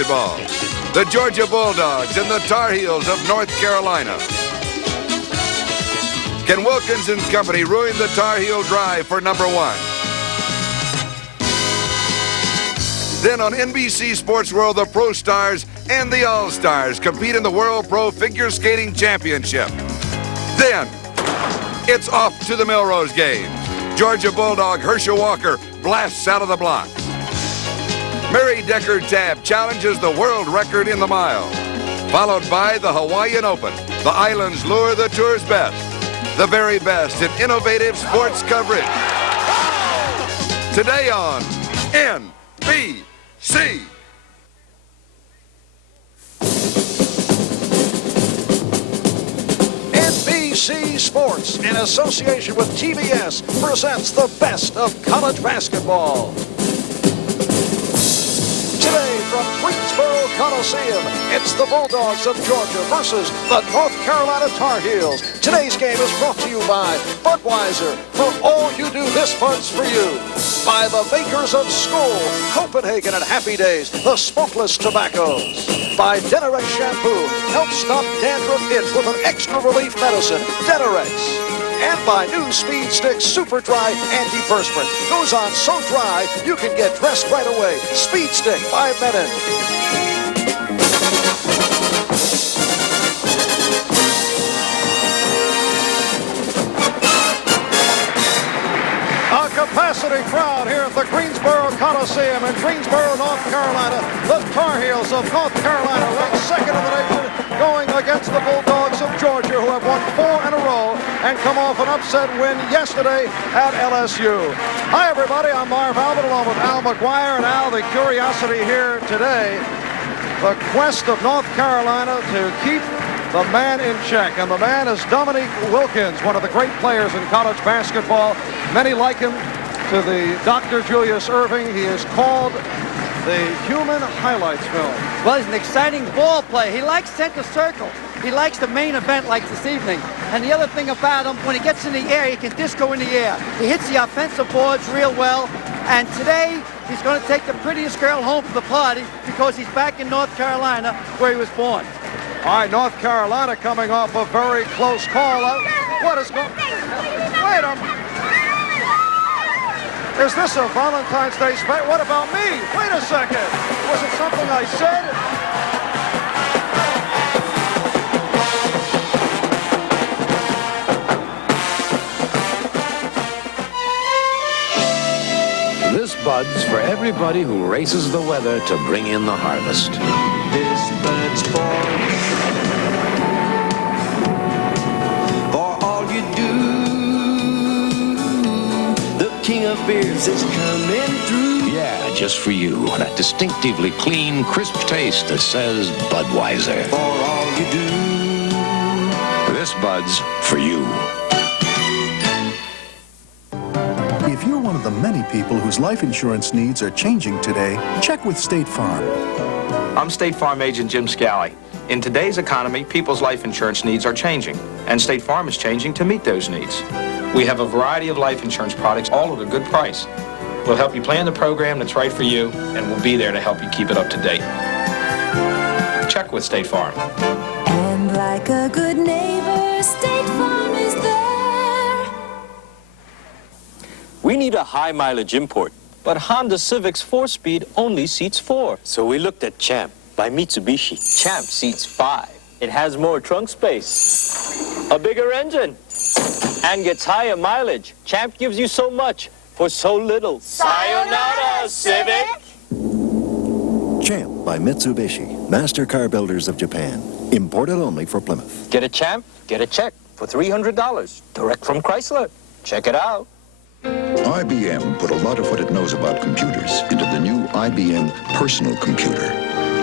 basketball. The Georgia Bulldogs and the Tar Heels of North Carolina. Can Wilkins and company ruin the Tar Heel drive for number one? Then on NBC Sports World, the Pro Stars and the All-Stars compete in the World Pro Figure Skating Championship. Then, it's off to the Melrose Games. Georgia Bulldog Herschel Walker blasts out of the blocks. Mary Decker Tabb challenges the world record in the mile. Followed by the Hawaiian Open. The islands lure the tour's best. The very best in innovative sports coverage. Today on NBC. NBC Sports, in association with TBS, presents the best of college basketball. Today from Greensboro Coliseum, it's the Bulldogs of Georgia versus the North Carolina Tar Heels. Today's game is brought to you by Budweiser. For all you do, this Bud's for you. By the makers of Skoal, Copenhagen and Happy Days, the smokeless tobaccos. By Denorex Shampoo, help stop dandruff itch with an extra relief medicine, Denorex. And by new Speed Stick Super Dry Antiperspirant. Goes on so dry, you can get dressed right away. Speed Stick 5 minutes. A capacity crowd here at the Greensboro Coliseum in Greensboro, North Carolina. The Tar Heels of North Carolina ranked second in the nation, going against the Bulldogs of Georgia, who have won 4 in a row and come off an upset win yesterday at LSU. Hi, everybody. I'm Marv along with Al McGuire. And Al, the curiosity here today, the quest of North Carolina to keep the man in check. And the man is Dominique Wilkins, one of the great players in college basketball. Many like him to the Dr. Julius Erving. He is called the human highlights film. Well, he's an exciting ball player. He likes center circle. He likes the main event like this evening. And the other thing about him, when he gets in the air, he can disco in the air. He hits the offensive boards real well. And today, he's going to take the prettiest girl home from the party because he's back in North Carolina where he was born. All right, North Carolina coming off a very close call. What is going on? Wait a minute. Is this a Valentine's Day special? What about me? Wait a second. Was it something I said? This Bud's for everybody who races the weather to bring in the harvest. This Bud's for all you do. The king of beers is coming through. Yeah, just for you. That distinctively clean, crisp taste that says Budweiser. For all you do. This Bud's for you. If you're one of the many people whose life insurance needs are changing today, check with State Farm. I'm State Farm Agent Jim Scally. In today's economy, people's life insurance needs are changing, and State Farm is changing to meet those needs. We have a variety of life insurance products, all at a good price. We'll help you plan the program that's right for you, and we'll be there to help you keep it up to date. Check with State Farm. And like a good neighbor, State Farm is there. We need a high-mileage import, but Honda Civic's 4-speed only seats 4. So we looked at Champ by Mitsubishi. Champ seats 5. It has more trunk space, a bigger engine, and gets higher mileage. Champ gives you so much for so little. Sayonara, Civic! Champ by Mitsubishi, master car builders of Japan. Imported only for Plymouth. Get a Champ, get a check for $300, direct from Chrysler. Check it out. IBM put a lot of what it knows about computers into the new IBM personal computer.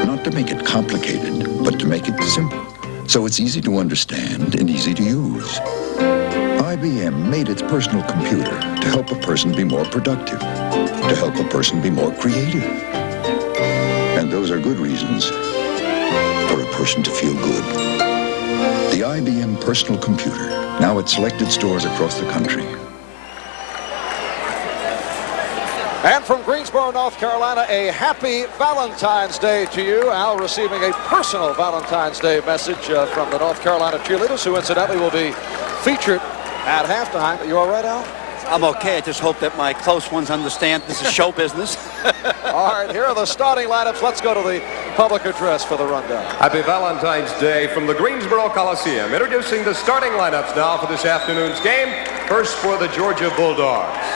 Not to make it complicated, but to make it simple. So it's easy to understand and easy to use. IBM made its personal computer to help a person be more productive, to help a person be more creative. And those are good reasons for a person to feel good. The IBM personal computer, now at selected stores across the country. And from Greensboro, North Carolina, a happy Valentine's Day to you. Al receiving a personal Valentine's Day message from the North Carolina cheerleaders, who incidentally will be featured at halftime. You all right, Al? I'm okay. I just hope that my close ones understand this is show business. All right, here are the starting lineups. Let's go to the public address for the rundown. Happy Valentine's Day from the Greensboro Coliseum. Introducing the starting lineups now for this afternoon's game. First for the Georgia Bulldogs.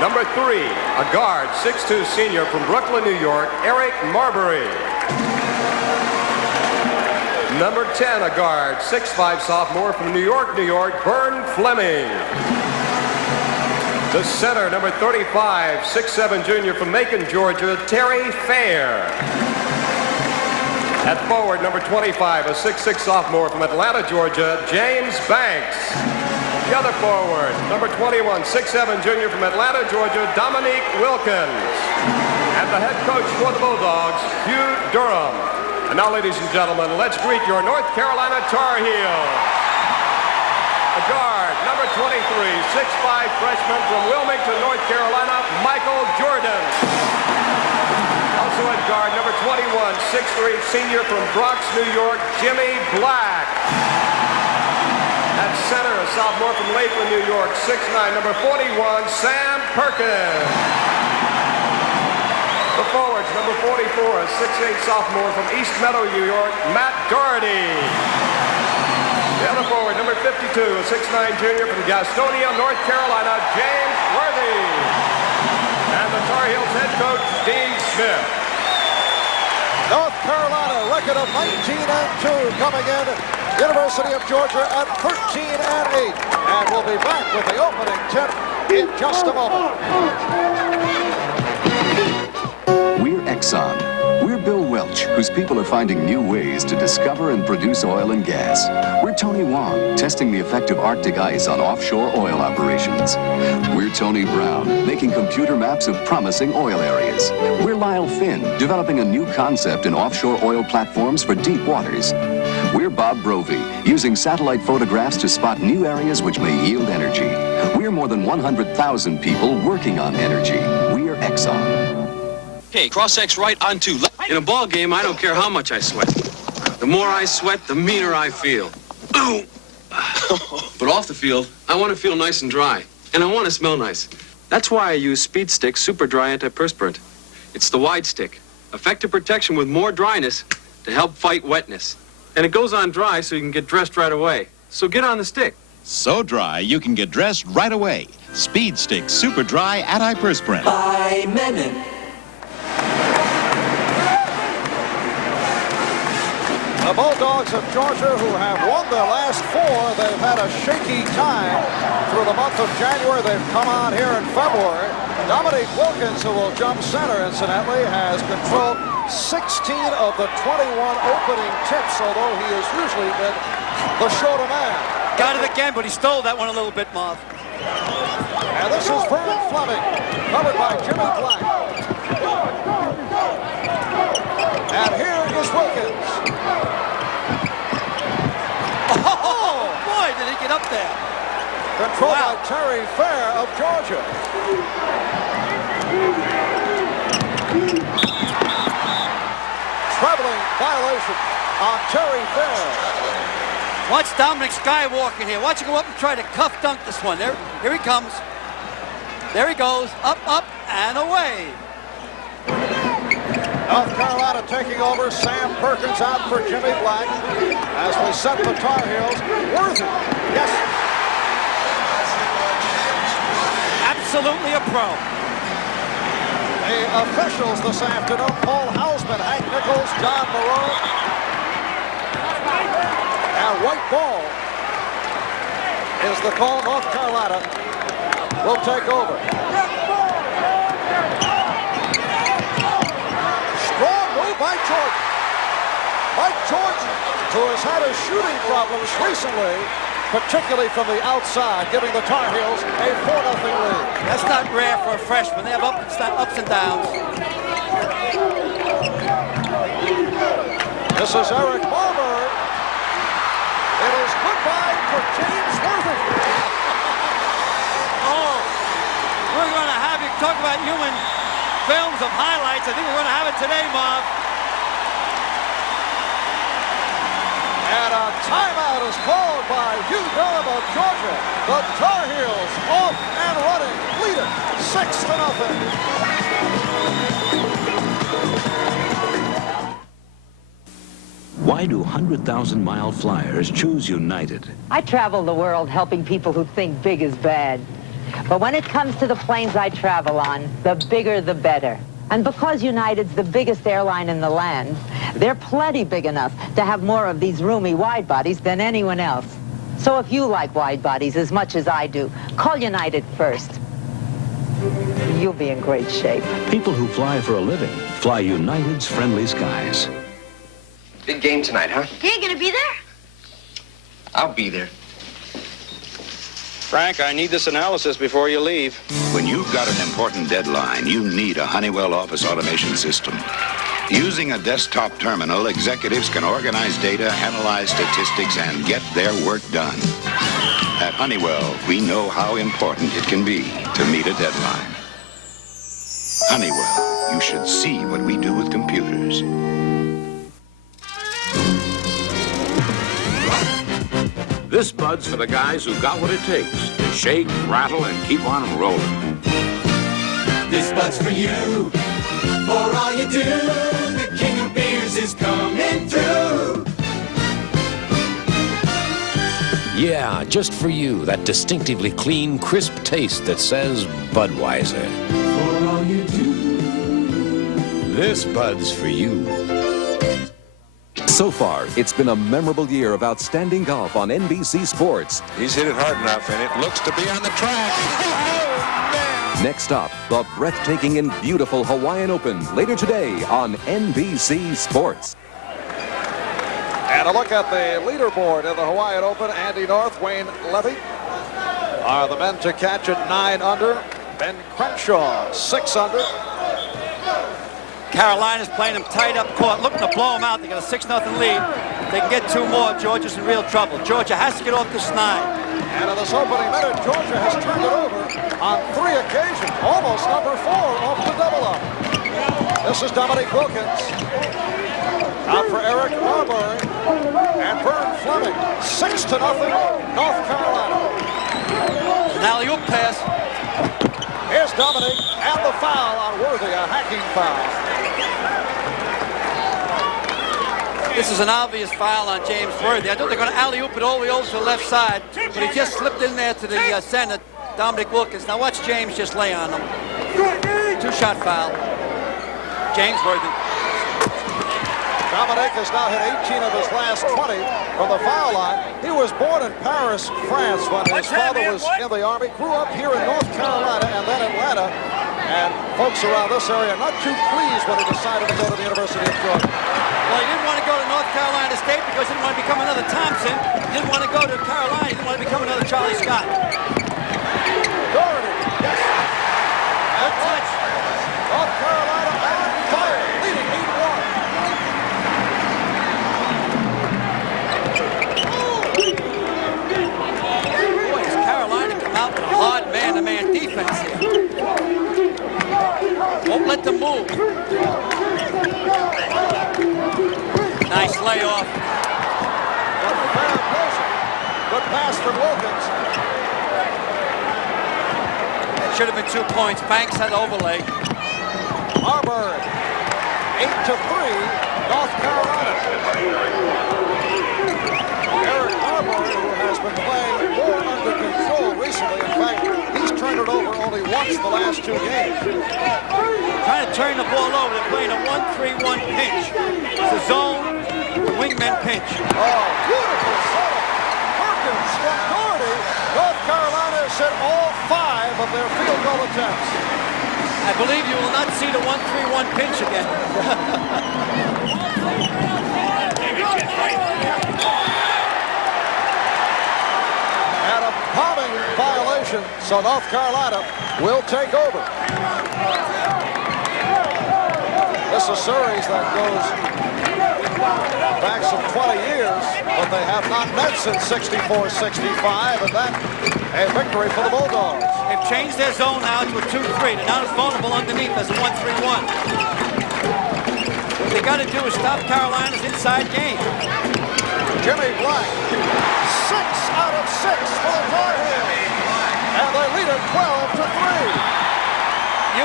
Number 3, a guard, 6'2" senior from Brooklyn, New York, Eric Marbury. Number 10, a guard, 6'5" sophomore from New York, New York, Vern Fleming. The center, number 35, 6'7" junior from Macon, Georgia, Terry Fair. At forward, number 25, a 6'6" sophomore from Atlanta, Georgia, James Banks. The other forward, number 21, 6'7" junior from Atlanta, Georgia, Dominique Wilkins. And the head coach for the Bulldogs, Hugh Durham. And now, ladies and gentlemen, let's greet your North Carolina Tar Heels. A guard, number 23, 6'5" freshman from Wilmington, North Carolina, Michael Jordan. Also at guard, number 21, 6'3" senior from Bronx, New York, Jimmy Black. At center, a sophomore from Lakeland, New York, 6'9", number 41, Sam Perkins. The forwards, number 44, a 6'8" sophomore from East Meadow, New York, Matt Doherty. The other forward, number 52, a 6'9" junior from Gastonia, North Carolina, James Worthy. And the Tar Heels head coach, Dean Smith. North Carolina, record of 19-2 coming in. University of Georgia at 13-8. And we'll be back with the opening tip in just a moment. We're Exxon. We're Bill Welch, whose people are finding new ways to discover and produce oil and gas. We're Tony Wong, testing the effect of Arctic ice on offshore oil operations. We're Tony Brown, making computer maps of promising oil areas. We're Lyle Finn, developing a new concept in offshore oil platforms for deep waters. We're Bob Brovey, using satellite photographs to spot new areas which may yield energy. We're more than 100,000 people working on energy. We're Exxon. Okay, cross-X right on 2. In a ball game, I don't care how much I sweat. The more I sweat, the meaner I feel. But off the field, I want to feel nice and dry. And I want to smell nice. That's why I use Speed Stick Super Dry Antiperspirant. It's the wide stick. Effective protection with more dryness to help fight wetness. And it goes on dry so you can get dressed right away. So get on the stick. So dry you can get dressed right away. Speed Stick Super Dry Antiperspirant. By Menon. The Bulldogs of Georgia, who have won their last 4, they've had a shaky time through the month of January. They've come on here in February. Dominique Wilkins, who will jump center, incidentally, has controlled 16 of the 21 opening tips, although he has usually been the shorter man. Got it again, but he stole that one a little bit, Marv. And this is Vern Fleming, covered by Jimmy Black. And here is Wilkins. Oh, boy, did he get up there. Controlled by Terry Fair of Georgia. Traveling violation on Terry Fair. Watch Dominic Skywalker here. Watch him go up and try to cuff dunk this one. Here he comes. There he goes. Up, up, and away. North Carolina taking over. Sam Perkins out for Jimmy Black. As we set the Tar Heels. Worthy. Yes. Absolutely a pro. The officials this afternoon, Paul Hausman, Hank Nichols, John Moreau. And white ball is the call. North Carolina will take over. Strong move by Jordan. Mike Jordan, who has had his shooting problems recently, particularly from the outside, giving the Tar Heels a 4-0 lead. That's not rare for a freshman. They have ups and downs. This is Eric Marv. It is goodbye for James Worthy. Oh, we're going to have you talk about human films of highlights. I think we're going to have it today, Marv. And a timeout is called by UW of Georgia. The Tar Heels off and running, lead it 6-0. Why do 100,000-mile flyers choose United? I travel the world helping people who think big is bad. But when it comes to the planes I travel on, the bigger the better. And because United's the biggest airline in the land, they're plenty big enough to have more of these roomy wide bodies than anyone else. So if you like wide bodies as much as I do, call United first. You'll be in great shape. People who fly for a living fly United's friendly skies. Big game tonight, huh? You gonna be there? I'll be there. Frank, I need this analysis before you leave. When you've got an important deadline, you need a Honeywell office automation system. Using a desktop terminal, executives can organize data, analyze statistics, and get their work done. At Honeywell, we know how important it can be to meet a deadline. Honeywell, you should see what we do with computers. This Bud's for the guys who got what it takes to shake, rattle, and keep on rolling. This Bud's for you, for all you do. The king of beers is coming through. Yeah, just for you, that distinctively clean, crisp taste that says Budweiser. For all you do. This Bud's for you. So far, it's been a memorable year of outstanding golf on NBC Sports. He's hit it hard enough, and it looks to be on the track. Next up, the breathtaking and beautiful Hawaiian Open, later today on NBC Sports. And a look at the leaderboard in the Hawaiian Open. Andy North, Wayne Levy are the men to catch at 9 under. Ben Crenshaw, 6 under. Carolina's playing them tight up court, looking to blow them out. They got a 6-0 lead. If they can get 2 more, Georgia's in real trouble. Georgia has to get off this 9. And in this opening minute, Georgia has turned it over on 3 occasions. Almost number 4 off the double up. This is Dominique Wilkins. Out for Eric Marbury and Vern Fleming. 6-0, North Carolina. An alley-oop pass. Here's Dominique and the foul on Worthy, a hacking foul. This is an obvious foul on James Worthy. I thought they're going to alley-oop it all the way over to the left side, but he just slipped in there to the center, Dominique Wilkins. Now watch James just lay on him. 2-shot foul. James Worthy. Dominique has now hit 18 of his last 20 from the foul line. He was born in Paris, France, when his father was in the Army, grew up here in North Carolina and then Atlanta. And folks around this area are not too pleased when he decided to go to the University of Georgia. Well, he didn't want to go to North Carolina State because he didn't want to become another Thompson. He didn't want to go to Carolina. He didn't want to become another Charlie Scott. Doherty, yes. And touch. North Carolina on fire, leading 8-1. Boy, has Carolina come out with a hard man-to-man defense here. Won't let them move. Nice layoff. Good pass from Wilkins. Should have been 2 points. Banks had overlay. Marbury, 8-3, North Carolina. Eric Marbury, who has been playing more under control recently. In fact, he's turned it over only once the last 2 games. Trying to turn the ball over. They're playing a 1-3-1 pinch. It's a zone wingman pinch. Oh, beautiful setup. Perkins from Doherty. North Carolina has hit all 5 of their field goal attempts. I believe you will not see the 1-3-1 pinch again. And a bombing violation, so North Carolina will take over. This is a series that goes back some 20 years, but but they have not met since 64-65, and that a victory for the Bulldogs. They've changed their zone now to a 2-3. They're not as vulnerable underneath as a 1-3-1. What they got to do is stop Carolina's inside game. Jimmy Black, 6 out of 6 for the Tar Heels, and they lead it 12-3.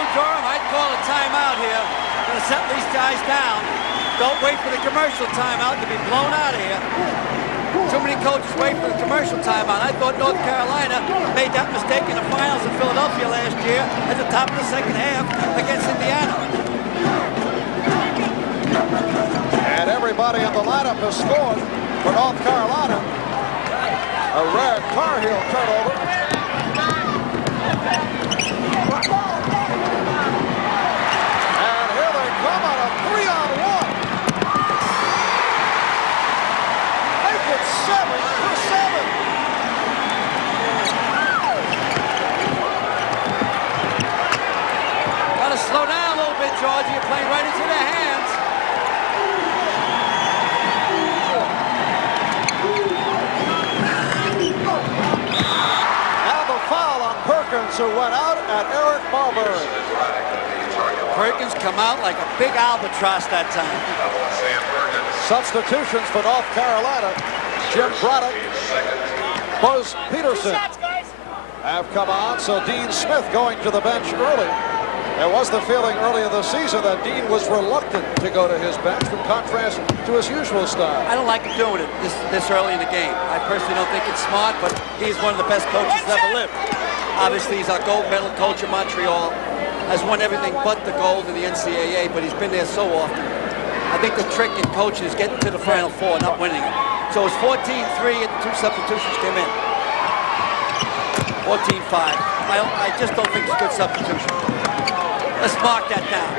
Durham, I'd call a timeout here. Gonna set these guys down. Don't wait for the commercial timeout to be blown out of here. Too many coaches wait for the commercial timeout. I thought North Carolina made that mistake in the finals in Philadelphia last year at the top of the second half against Indiana. And everybody in the lineup has scored for North Carolina. A rare Tar Heel turnover. Georgia, you're playing right into their hands. Now the foul on Perkins, who went out at Eric Marbury. Perkins come out like a big albatross that time. Substitutions for North Carolina. Jim Braddock, Buzz Peterson have come on, so Dean Smith going to the bench early. There was the feeling earlier this season that Dean was reluctant to go to his bench in contrast to his usual style. I don't like him doing it this early in the game. I personally don't think it's smart, but he's one of the best coaches that's ever lived. Obviously, he's our gold medal coach in Montreal, has won everything but the gold in the NCAA, but he's been there so often. I think the trick in coaching is getting to the Final Four, not winning it. So it's 14-3 and 2 substitutions came in. 14-5. I just don't think it's a good substitution. Let's mark that down.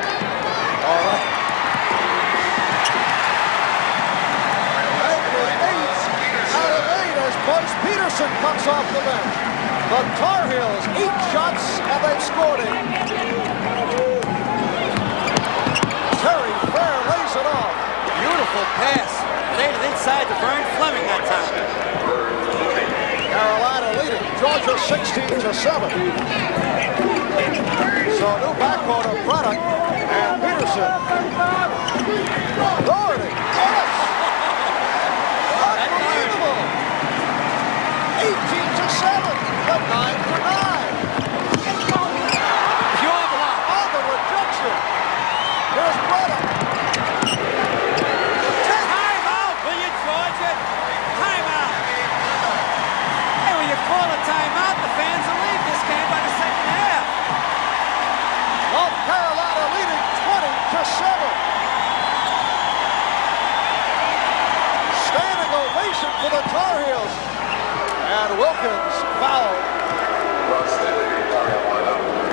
All right. 8 out of 8 as Buzz Peterson comes off the bench. The Tar Heels 8 shots and they've scored it. Terry Fair lays it off. Beautiful pass. Laid it inside to Vern Fleming that time. Carolina leading Georgia 16-7. So new backcourt of Braddock and Peterson. Doherty. Yes! Unbelievable. 18-7. The 9-9. Pure block. On the rejection. Here's Braddock. Timeout, will you, Georgia? Timeout. And when you call a timeout, the fans will leave this game by the second half. North Carolina leading 20-7. Standing ovation for the Tar Heels. And Wilkins fouled.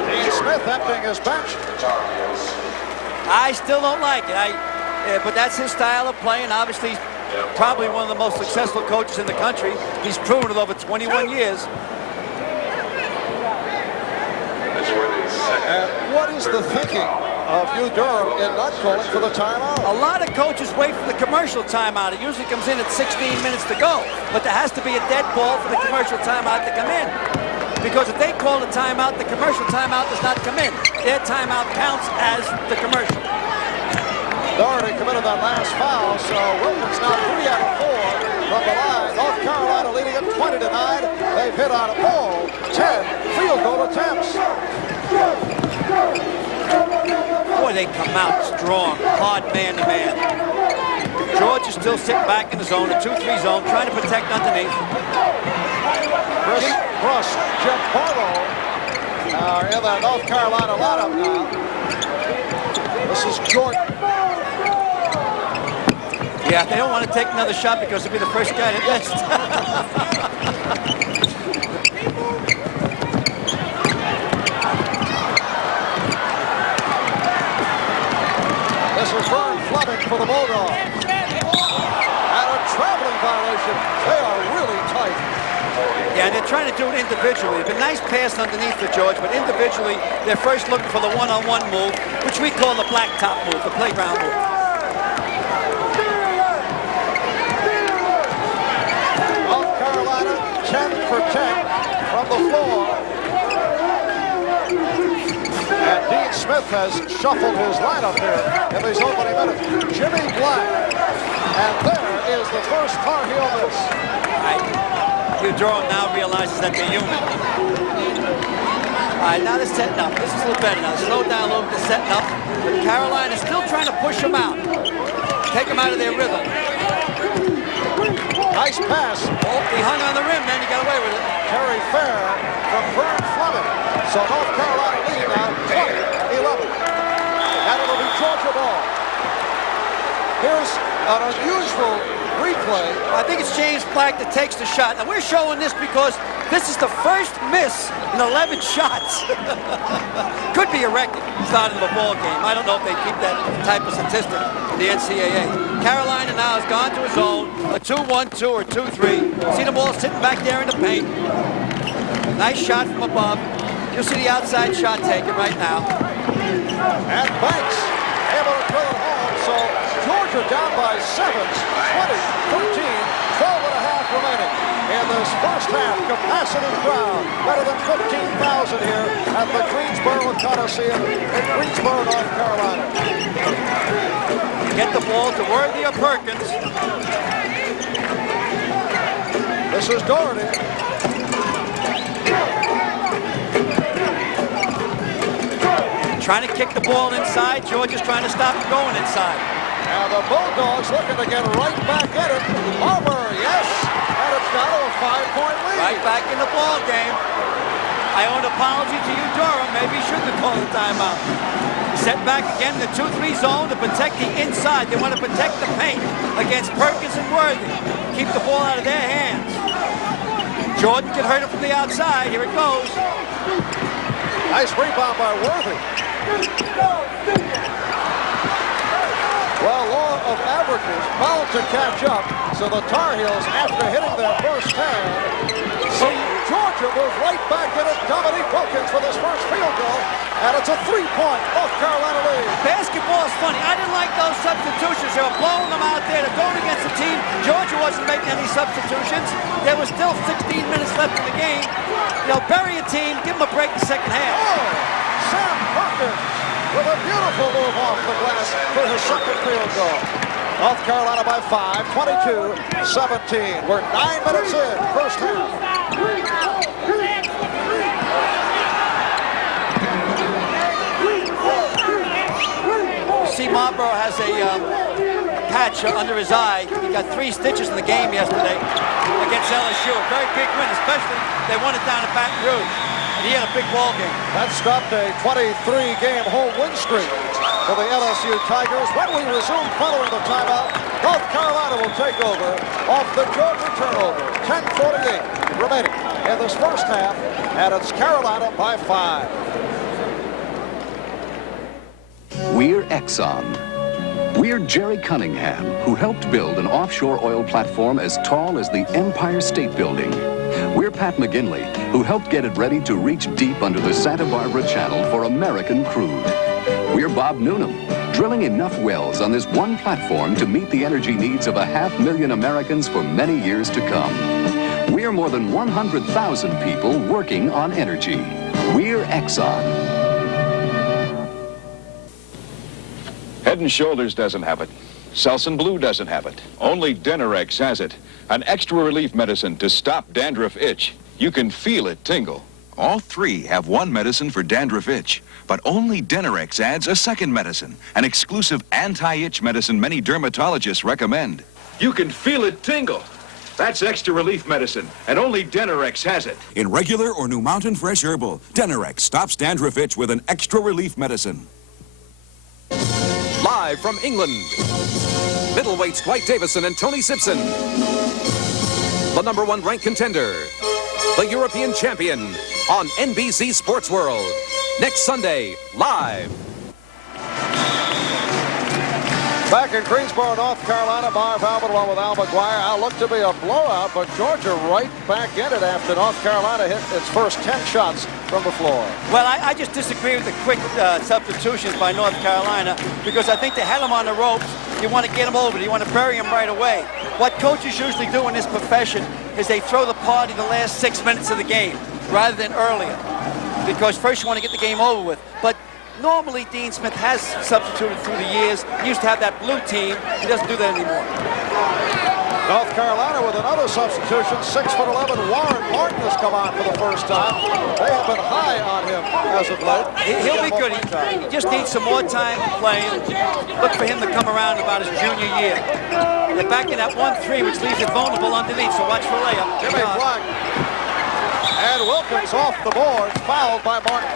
Dean Smith emptying his bench. I still don't like it. But that's his style of play, and obviously he's probably one of the most successful coaches in the country. He's proven it over 21 years. And what is the thinking of Hugh Durham in not calling for the timeout? A lot of coaches wait for the commercial timeout. It usually comes in at 16 minutes to go. But there has to be a dead ball for the commercial timeout to come in. Because if they call a timeout, the commercial timeout does not come in. Their timeout counts as the commercial. Doherty committed that last foul, so Wilkins now 3 out of 4 from the line. North Carolina leading it 20-9. They've hit on all 10 field goal attempts. Boy, they come out strong, hard man-to-man. Georgia's still sitting back in the zone, the 2-3 zone, trying to protect underneath. Chris Bruss, Jim Barlow are in that North Carolina lineup now. This is Jordan. Yeah, they don't want to take another shot because he'll be the first guy to miss. This is Vern Fleming for the Bulldogs. And a traveling violation. They are really tight. Yeah, and they're trying to do it individually. It's a nice pass underneath for George, but individually, they're first looking for the one-on-one move, which we call the blacktop move, the playground move. 10 from the floor. And Dean Smith has shuffled his lineup here in these opening minutes. Jimmy Black. And there is the first Tar Heel miss. Hugh Durham now realizes that they're human. All right, now they're setting up. This is a little better now. Slow down a little bit, they're setting up. But Carolina's still trying to push them out. Take them out of their rhythm. Nice pass. Oh, he hung on the rim, man. He got away with it. Terry Fair from Vern Fleming. So North Carolina lead now 20-11. And it'll be Georgia ball. Here's an unusual replay. I think it's James Black that takes the shot. Now, we're showing this because this is the first miss in 11 shots. Could be a record starting the ball game. I don't know if they keep that type of statistic in the NCAA. Carolina now has gone to a zone, a 2-1-2 or 2-3. See the ball sitting back there in the paint. Nice shot from above. You'll see the outside shot taken right now. And Banks able to drill it home. So Georgia down by 7, 20-13, 12 and a half remaining. In this first half, capacity crowd, better than 15,000 here at the Greensboro Coliseum in Greensboro, North Carolina. Get the ball to Worthy or Perkins. This is Doherty. Trying to kick the ball inside. Georgia's trying to stop it going inside. Now the Bulldogs looking to get right back at it. Over, yes. And it's now a 5-point lead. Right back in the ball game. I owe an apology to you, Durham. Maybe you shouldn't have called the timeout. Set back again in the 2-3 zone to protect the inside. They want to protect the paint against Perkins and Worthy. Keep the ball out of their hands. Jordan can hurt it from the outside. Here it goes. Nice rebound by Worthy. Well, law of averages bound to catch up. So the Tar Heels, after hitting their first 10, see Georgia move right back in it. Dominique Wilkins for this first field goal. And it's a 3-point North Carolina lead. Basketball is funny. I didn't like those substitutions. They were blowing them out there. They're going against the team. Georgia wasn't making any substitutions. There was still 16 minutes left in the game. They'll bury a team, give them a break in the second half. Oh, Sam Perkins with a beautiful move off the glass for his second field goal. North Carolina by 5, 22-17. We're 9 minutes in, first half. See, Marlboro has a patch under his eye. He got 3 stitches in the game yesterday against LSU. A very big win, especially they won it down at Baton Rouge. And he had a big ball game. That stopped a 23-game home win streak for the LSU Tigers. When we resume following the timeout, North Carolina will take over off the Georgia turnover. 10:48 remaining in this first half, and it's Carolina by 5. We're Exxon. We're Jerry Cunningham, who helped build an offshore oil platform as tall as the Empire State Building. We're Pat McGinley, who helped get it ready to reach deep under the Santa Barbara Channel for American crude. We're Bob Noonan, drilling enough wells on this one platform to meet the energy needs of 500,000 Americans for many years to come. We're more than 100,000 people working on energy. We're Exxon. Head & Shoulders doesn't have it. Selsun Blue doesn't have it. Only Denerex has it. An extra relief medicine to stop dandruff itch. You can feel it tingle. All 3 have one medicine for dandruff itch, but only Denerex adds a second medicine, an exclusive anti-itch medicine many dermatologists recommend. You can feel it tingle. That's extra relief medicine, and only Denerex has it. In regular or New Mountain Fresh Herbal, Denerex stops dandruff itch with an extra relief medicine. Live from England, middleweights Dwight Davison and Tony Simpson. The #1 ranked contender, the European champion, on NBC Sports World. Next Sunday, live. Back in Greensboro, North Carolina, Marv along with Al McGuire. I'll look to be a blowout, but Georgia right back in it after North Carolina hit its first 10 shots from the floor. Well, I just disagree with the quick substitutions by North Carolina because I think they had them on the ropes. You want to get them over. You want to bury them right away. What coaches usually do in this profession, is they throw the party the last 6 minutes of the game rather than earlier, because first you want to get the game over with. But normally Dean Smith has substituted through the years. He used to have that blue team. He doesn't do that anymore. North Carolina with another substitution. 6'11" Warren Martin has come on for the first time. They have been high on him as of late. He'll be good. He just needs some more time playing. Look for him to come around about his junior year. They're back in that 1-3, which leaves it vulnerable underneath, so watch for layup. Jimmy Black. And Wilkins off the boards, fouled by Martin.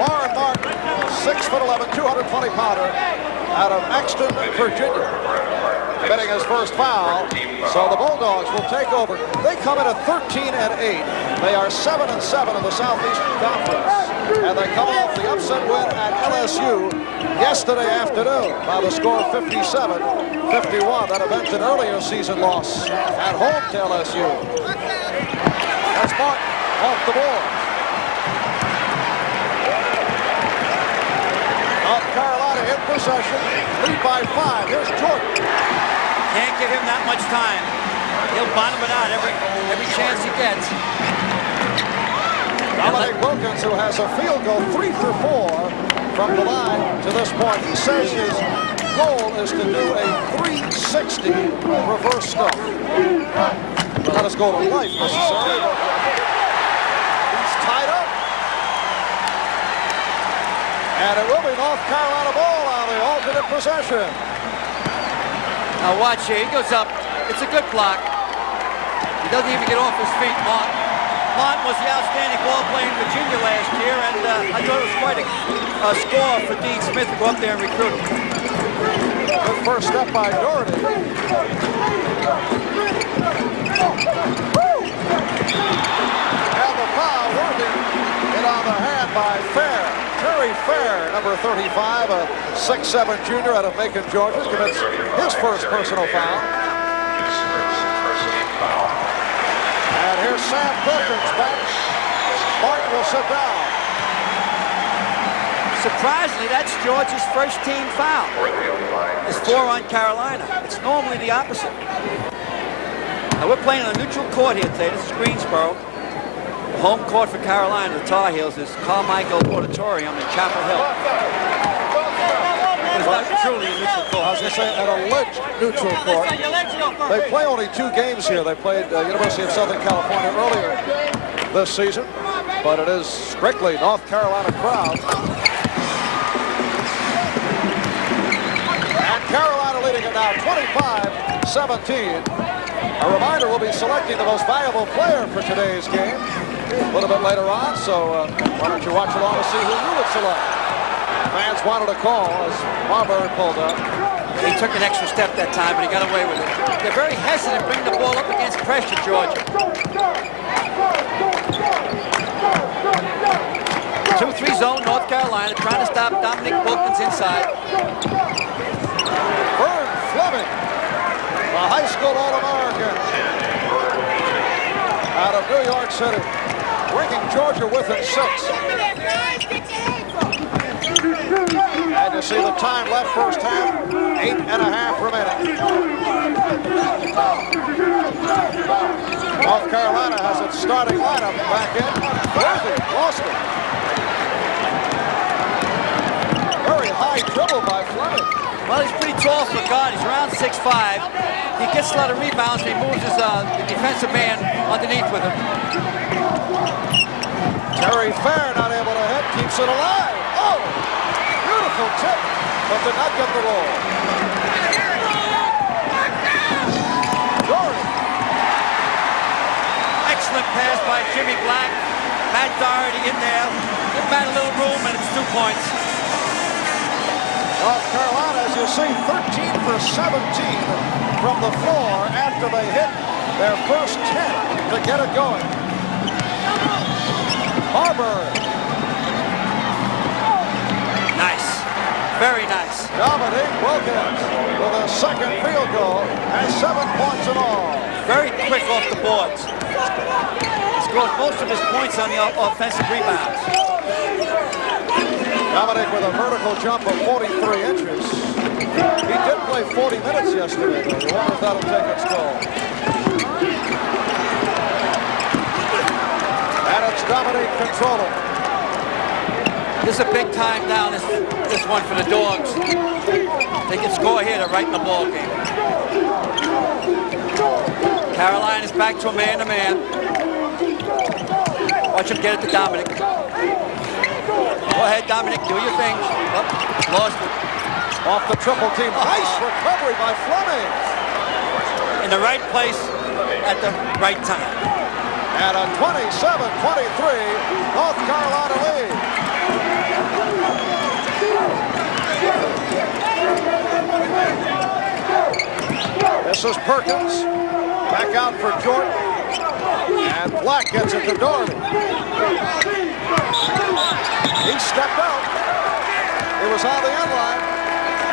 Warren Martin, 6'11", 220-pounder, out of Exton, Virginia, getting his first foul. So the Bulldogs will take over. They come in at 13-8. They are 7-7 in the Southeastern Conference, and they come off the upset win at LSU yesterday afternoon by the score of 57-51. That avenged an earlier season loss at home to LSU. That's Martin off the board. North Carolina in possession, lead by 5. Here's Jordan. Can't give him that much time. He'll bottom it out every chance he gets. Dominique Wilkins, who has a field goal 3 for 4 from the line to this point. He says his goal is to do a 360 reverse stuff. Not his goal of life necessarily, but he's tied up. And it will be North Carolina ball on the alternate possession. Now watch here, he goes up. It's a good block. He doesn't even get off his feet, Martin. Martin was the outstanding ball player in Virginia last year, and I thought it was quite a score for Dean Smith to go up there and recruit him. Good first step by Doherty. And the foul, Worthy hit on the hand by Fair. Terry Fair, number 35, a 6'7" junior out of Macon, Georgia, commits his first personal foul. And here's Sam Perkins back. Martin will sit down. Surprisingly, that's Georgia's first team foul. It's 4 on Carolina. It's normally the opposite. Now we're playing on a neutral court here today. This is Greensboro. The home court for Carolina, the Tar Heels, is Carmichael Auditorium in Chapel Hill. It's not truly a neutral court. I was going to say, an alleged neutral court. They play only 2 games here. They played University of Southern California earlier this season, but it is strictly North Carolina crowd. And Carolina leading it now 25-17. A reminder, we'll be selecting the most valuable player for today's game a little bit later on, so why don't you watch along to see who you would select. Fans wanted a call as Marv pulled up. He took an extra step that time, but he got away with it. They're very hesitant to bring the ball up against pressure, Georgia. 2-3 zone, North Carolina, trying to stop Dominique Wilkins inside. Vern Fleming, a high school All-American out of New York City, bringing Georgia with him 6. And you see the time left first half, 8.5 remaining. North Carolina has its starting lineup back in. Worthy lost it. Very high dribble by Fleming. Well, he's pretty tall for a guard. He's around 6'5". He gets a lot of rebounds, and he moves his the defensive man underneath with him. Terry Fair not able to hit, keeps it alive. Oh, beautiful tip, but did not get the roll. Doherty. Excellent pass by Jimmy Black. Matt Doherty in there. Give Matt a little room, and it's 2 points. North Carolina, as you see, 13 for 17 from the floor after they hit their first 10 to get it going. Marv. Nice. Very nice. Dominique Wilkins with a second field goal and 7 points in all. Very quick off the boards. He scores most of his points on the offensive rebounds. Dominique with a vertical jump of 43 inches. He did play 40 minutes yesterday, though. You wonder if that'll take its toll. And it's Dominique controlling. This is a big time down, this one for the Dogs. They can score here to right in the ball game. Caroline is back to a man-to-man. Watch him get it to Dominic. Go ahead, Dominic, do your thing. Oh, lost it. Off the triple team. Nice recovery by Fleming. In the right place at the right time. And a 27-23 North Carolina lead. This is Perkins. Back out for Jordan. And Black gets it to Doherty. He stepped out. He was on the end line.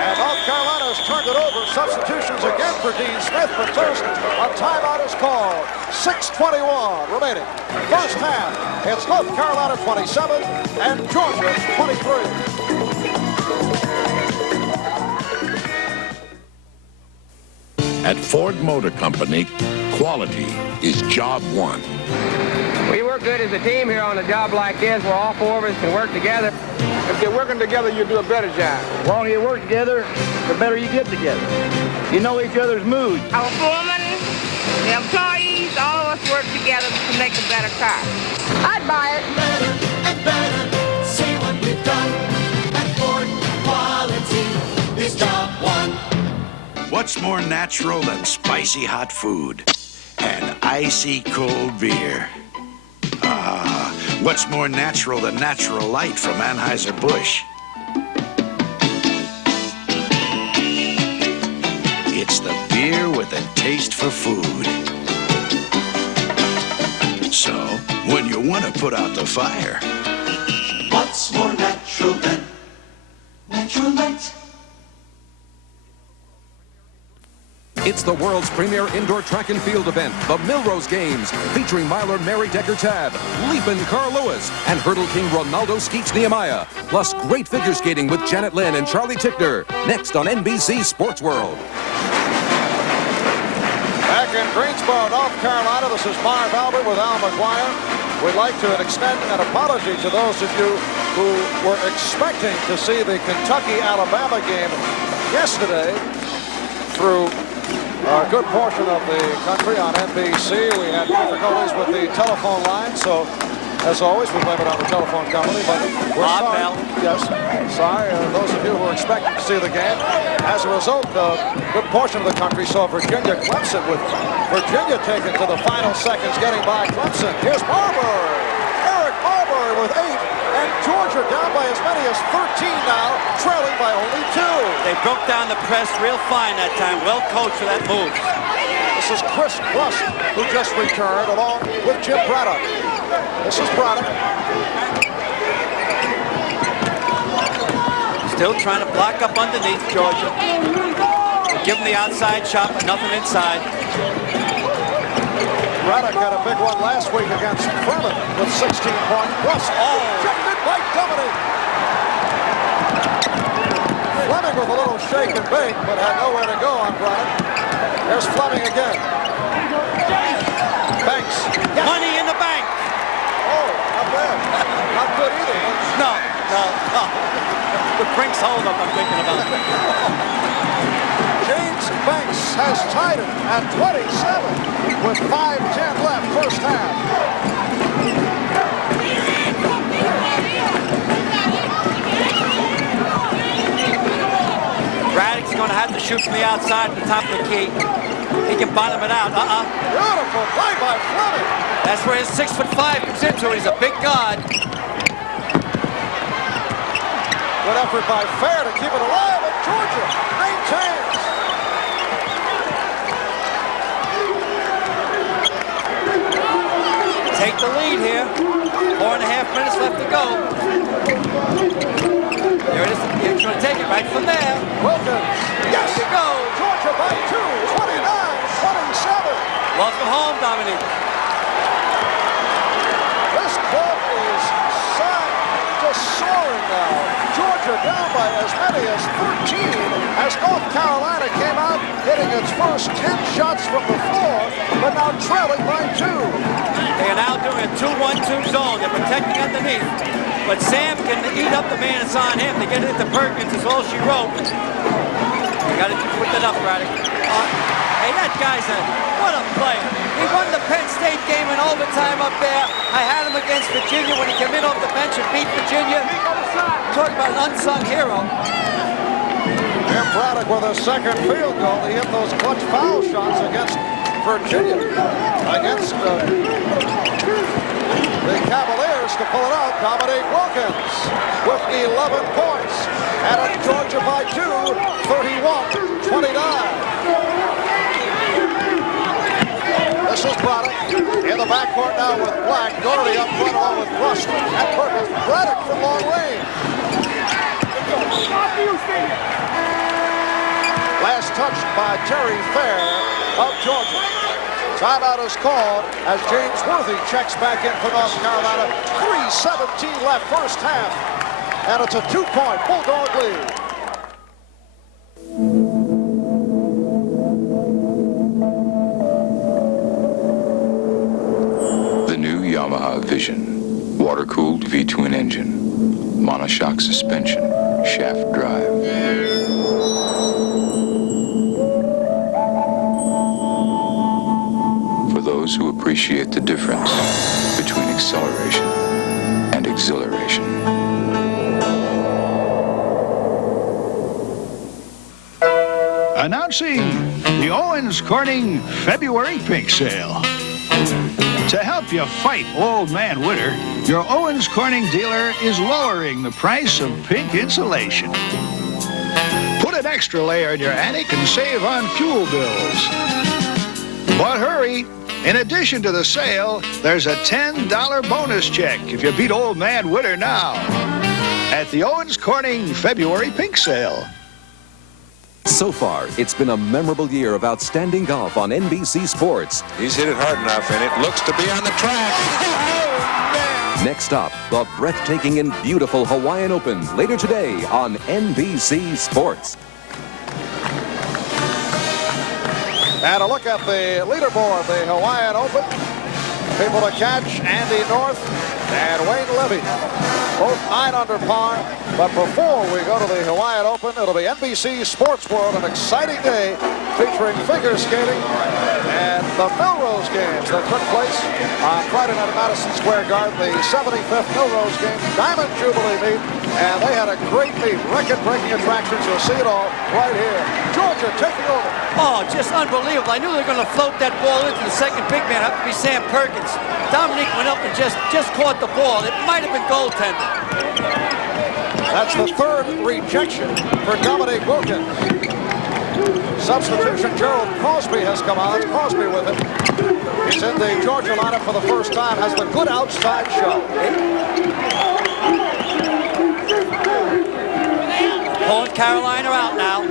And North Carolina has turned it over. Substitutions again for Dean Smith, but first a timeout is called. 6:21 remaining. First half, it's North Carolina 27 and Georgia 23. At Ford Motor Company, quality is job one. We work good as a team here on a job like this where all four of us can work together. If you're working together, you do a better job. The longer you work together, the better you get together. You know each other's moods. Our foreman, the employees, all of us work together to make a better car. I'd buy it. Better and better. See what we've done. At Ford, quality is job one. What's more natural than spicy hot food and icy cold beer? What's more natural than natural light from Anheuser-Busch? It's the beer with a taste for food. So, when you want to put out the fire, What's more natural than natural light? It's the world's premier indoor track and field event, the Millrose Games, featuring miler Mary Decker-Tabb, Leapin' Carl Lewis, and Hurdle King Ronaldo Skeets Nehemiah, plus great figure skating with Janet Lynn and Charlie Tickner, next on NBC Sports World. Back in Greensboro, North Carolina, this is Marv Albert with Al McGuire. We'd like to extend an apology to those of you who were expecting to see the Kentucky-Alabama game yesterday through a good portion of the country on NBC. We had difficulties with the telephone line, so as always, we blame it on the telephone company, but we're sorry. Yes, sorry, those of you who were expecting to see the game. As a result, a good portion of the country saw Virginia-Clemson, with Virginia taken to the final seconds, getting by Clemson. Here's Marbury. Eric Marbury with 8, and Georgia down by as many as 13 now, trailing by only 2. They broke down the press real fine that time. Well coached for that move. This is Chris Crust, who just returned, along with Jim Braddock. This is Braddock. Still trying to block up underneath Georgia. They give them the outside shot, but nothing inside. Braddock had a big one last week against Furman with 16 points. Crust rejected by Dominique. Fleming with a little shake and bake, but had nowhere to go on Braddock. There's Fleming again. Banks. Yes. Money in the bank. Oh, not bad. Not good either. No. The Brinks hold-up I'm thinking about. James Banks has tied it at 27 with 5:10 left, first half. Braddock's going to have to shoot from the outside at the top of the key. He can bottom it out. Beautiful play by Fleming. That's where his 6'5" comes into it. He's a big guard. Good effort by Fair to keep it alive, and Georgia maintains. Take the lead here. 4.5 minutes left to go. There it is. He's going to take it right from there. Wilkins. Yes. There you go. Georgia by 2, 29-27. Welcome home, Dominique. This club is just soaring now. Georgia down by as many as 13 as North Carolina came out hitting its first 10 shots from the floor, but now trailing by 2. They are now doing a 2-1-2 zone. They're protecting underneath. But Sam can eat up the man that's on him. To get it into Perkins is all she wrote. You got to put that up, Braddock. Hey, that guy's what a player. He won the Penn State game in overtime up there. I had him against Virginia when he came in off the bench and beat Virginia. Talk about an unsung hero. Jim Braddock with a second field goal. He hit those clutch foul shots against Virginia. Against the Cavaliers to pull it out. Dominique Wilkins with 11 points. And at Georgia by 2, 31-29. This is Braddock in the backcourt now with Black. Doherty up front along with Rust and Perkins. Braddock from long range. Last touched by Terry Fair of Georgia. Timeout is called as James Worthy checks back in for North Carolina. 3:17 left first half. And it's a 2-point Bulldog lead. The new Yamaha Vision. Water-cooled V-twin engine. Monoshock suspension. Shaft drive. For those who appreciate the difference between acceleration and exhilaration. Announcing the Owens Corning February Pink Sale. To help you fight old man winter, your Owens Corning dealer is lowering the price of pink insulation. Put an extra layer in your attic and save on fuel bills. But hurry! In addition to the sale, there's a $10 bonus check if you beat old man winter now at the Owens Corning February Pink Sale. So far, it's been a memorable year of outstanding golf on NBC Sports. He's hit it hard enough, and it looks to be on the track. Next up, the breathtaking and beautiful Hawaiian Open later today on NBC Sports. And a look at the leaderboard, the Hawaiian Open. People to catch, Andy North and Wayne Levy. Both 9 under par. But before we go to the Hawaiian Open, it'll be NBC Sports World, an exciting day featuring figure skating and the Melrose Games that took place on Friday night at Madison Square Garden, the 75th Melrose Games Diamond Jubilee meet. And they had a great meet, record-breaking attractions. You'll see it all right here. Georgia taking over. Oh, just unbelievable. I knew they were going to float that ball into the second big man. It had to be Sam Perkins. Dominique went up and just caught the ball. It might have been goaltending. That's the third rejection for Dominique Wilkins. Substitution, Gerald Crosby has come on. Crosby with it. He's in the Georgia lineup for the first time. Has the good outside shot. Pulling Carolina out now.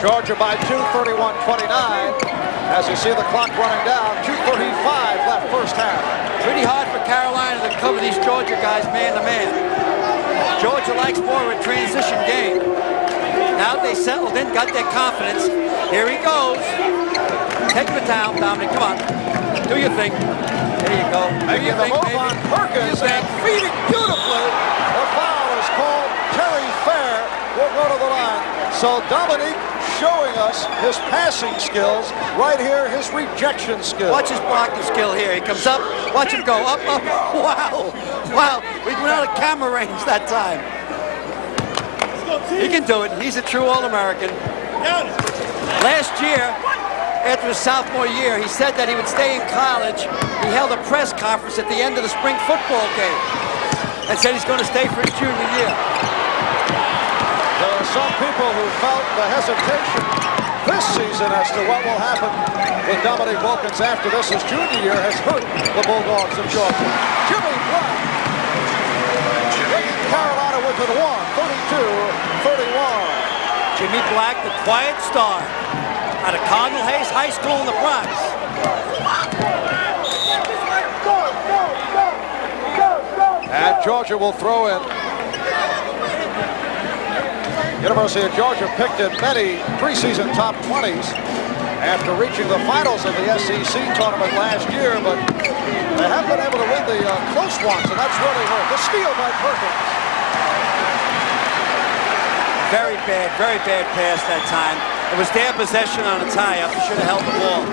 Georgia by 2, 31-29. As you see the clock running down, 2:35 left first half. Pretty hard for Carolina to cover these Georgia guys man-to-man. Georgia likes more of a transition game. Now they settled in, got their confidence. Here he goes. Take him to town, Dominic. Come on. Do your thing. There you go. Making the move on Perkins and feeding beautifully. The foul is called. Terry Fair will go to the line. So Dominique showing us his passing skills. Right here, his rejection skills. Watch his blocking skill here. He comes up. Watch him go. Up, up. Wow. Wow. We went out of camera range that time. He can do it. He's a true All-American. Last year, after his sophomore year, he said that he would stay in college. He held a press conference at the end of the spring football game and said he's going to stay for his junior year. There are some people who felt the hesitation this season as to what will happen with Dominique Wilkins after this. His junior year has hurt the Bulldogs of Georgia. Jimmy Black bringing Carolina within 32-31. Jimmy Black, the quiet star out of Cardinal Hayes High School in the Bronx. And Georgia will throw in. University of Georgia picked in many preseason top 20s after reaching the finals of the SEC tournament last year, but they haven't been able to win the close ones, and that's really hurt. The steal by Perkins. Very bad pass that time. It was their possession on a tie-up. He should have held the ball.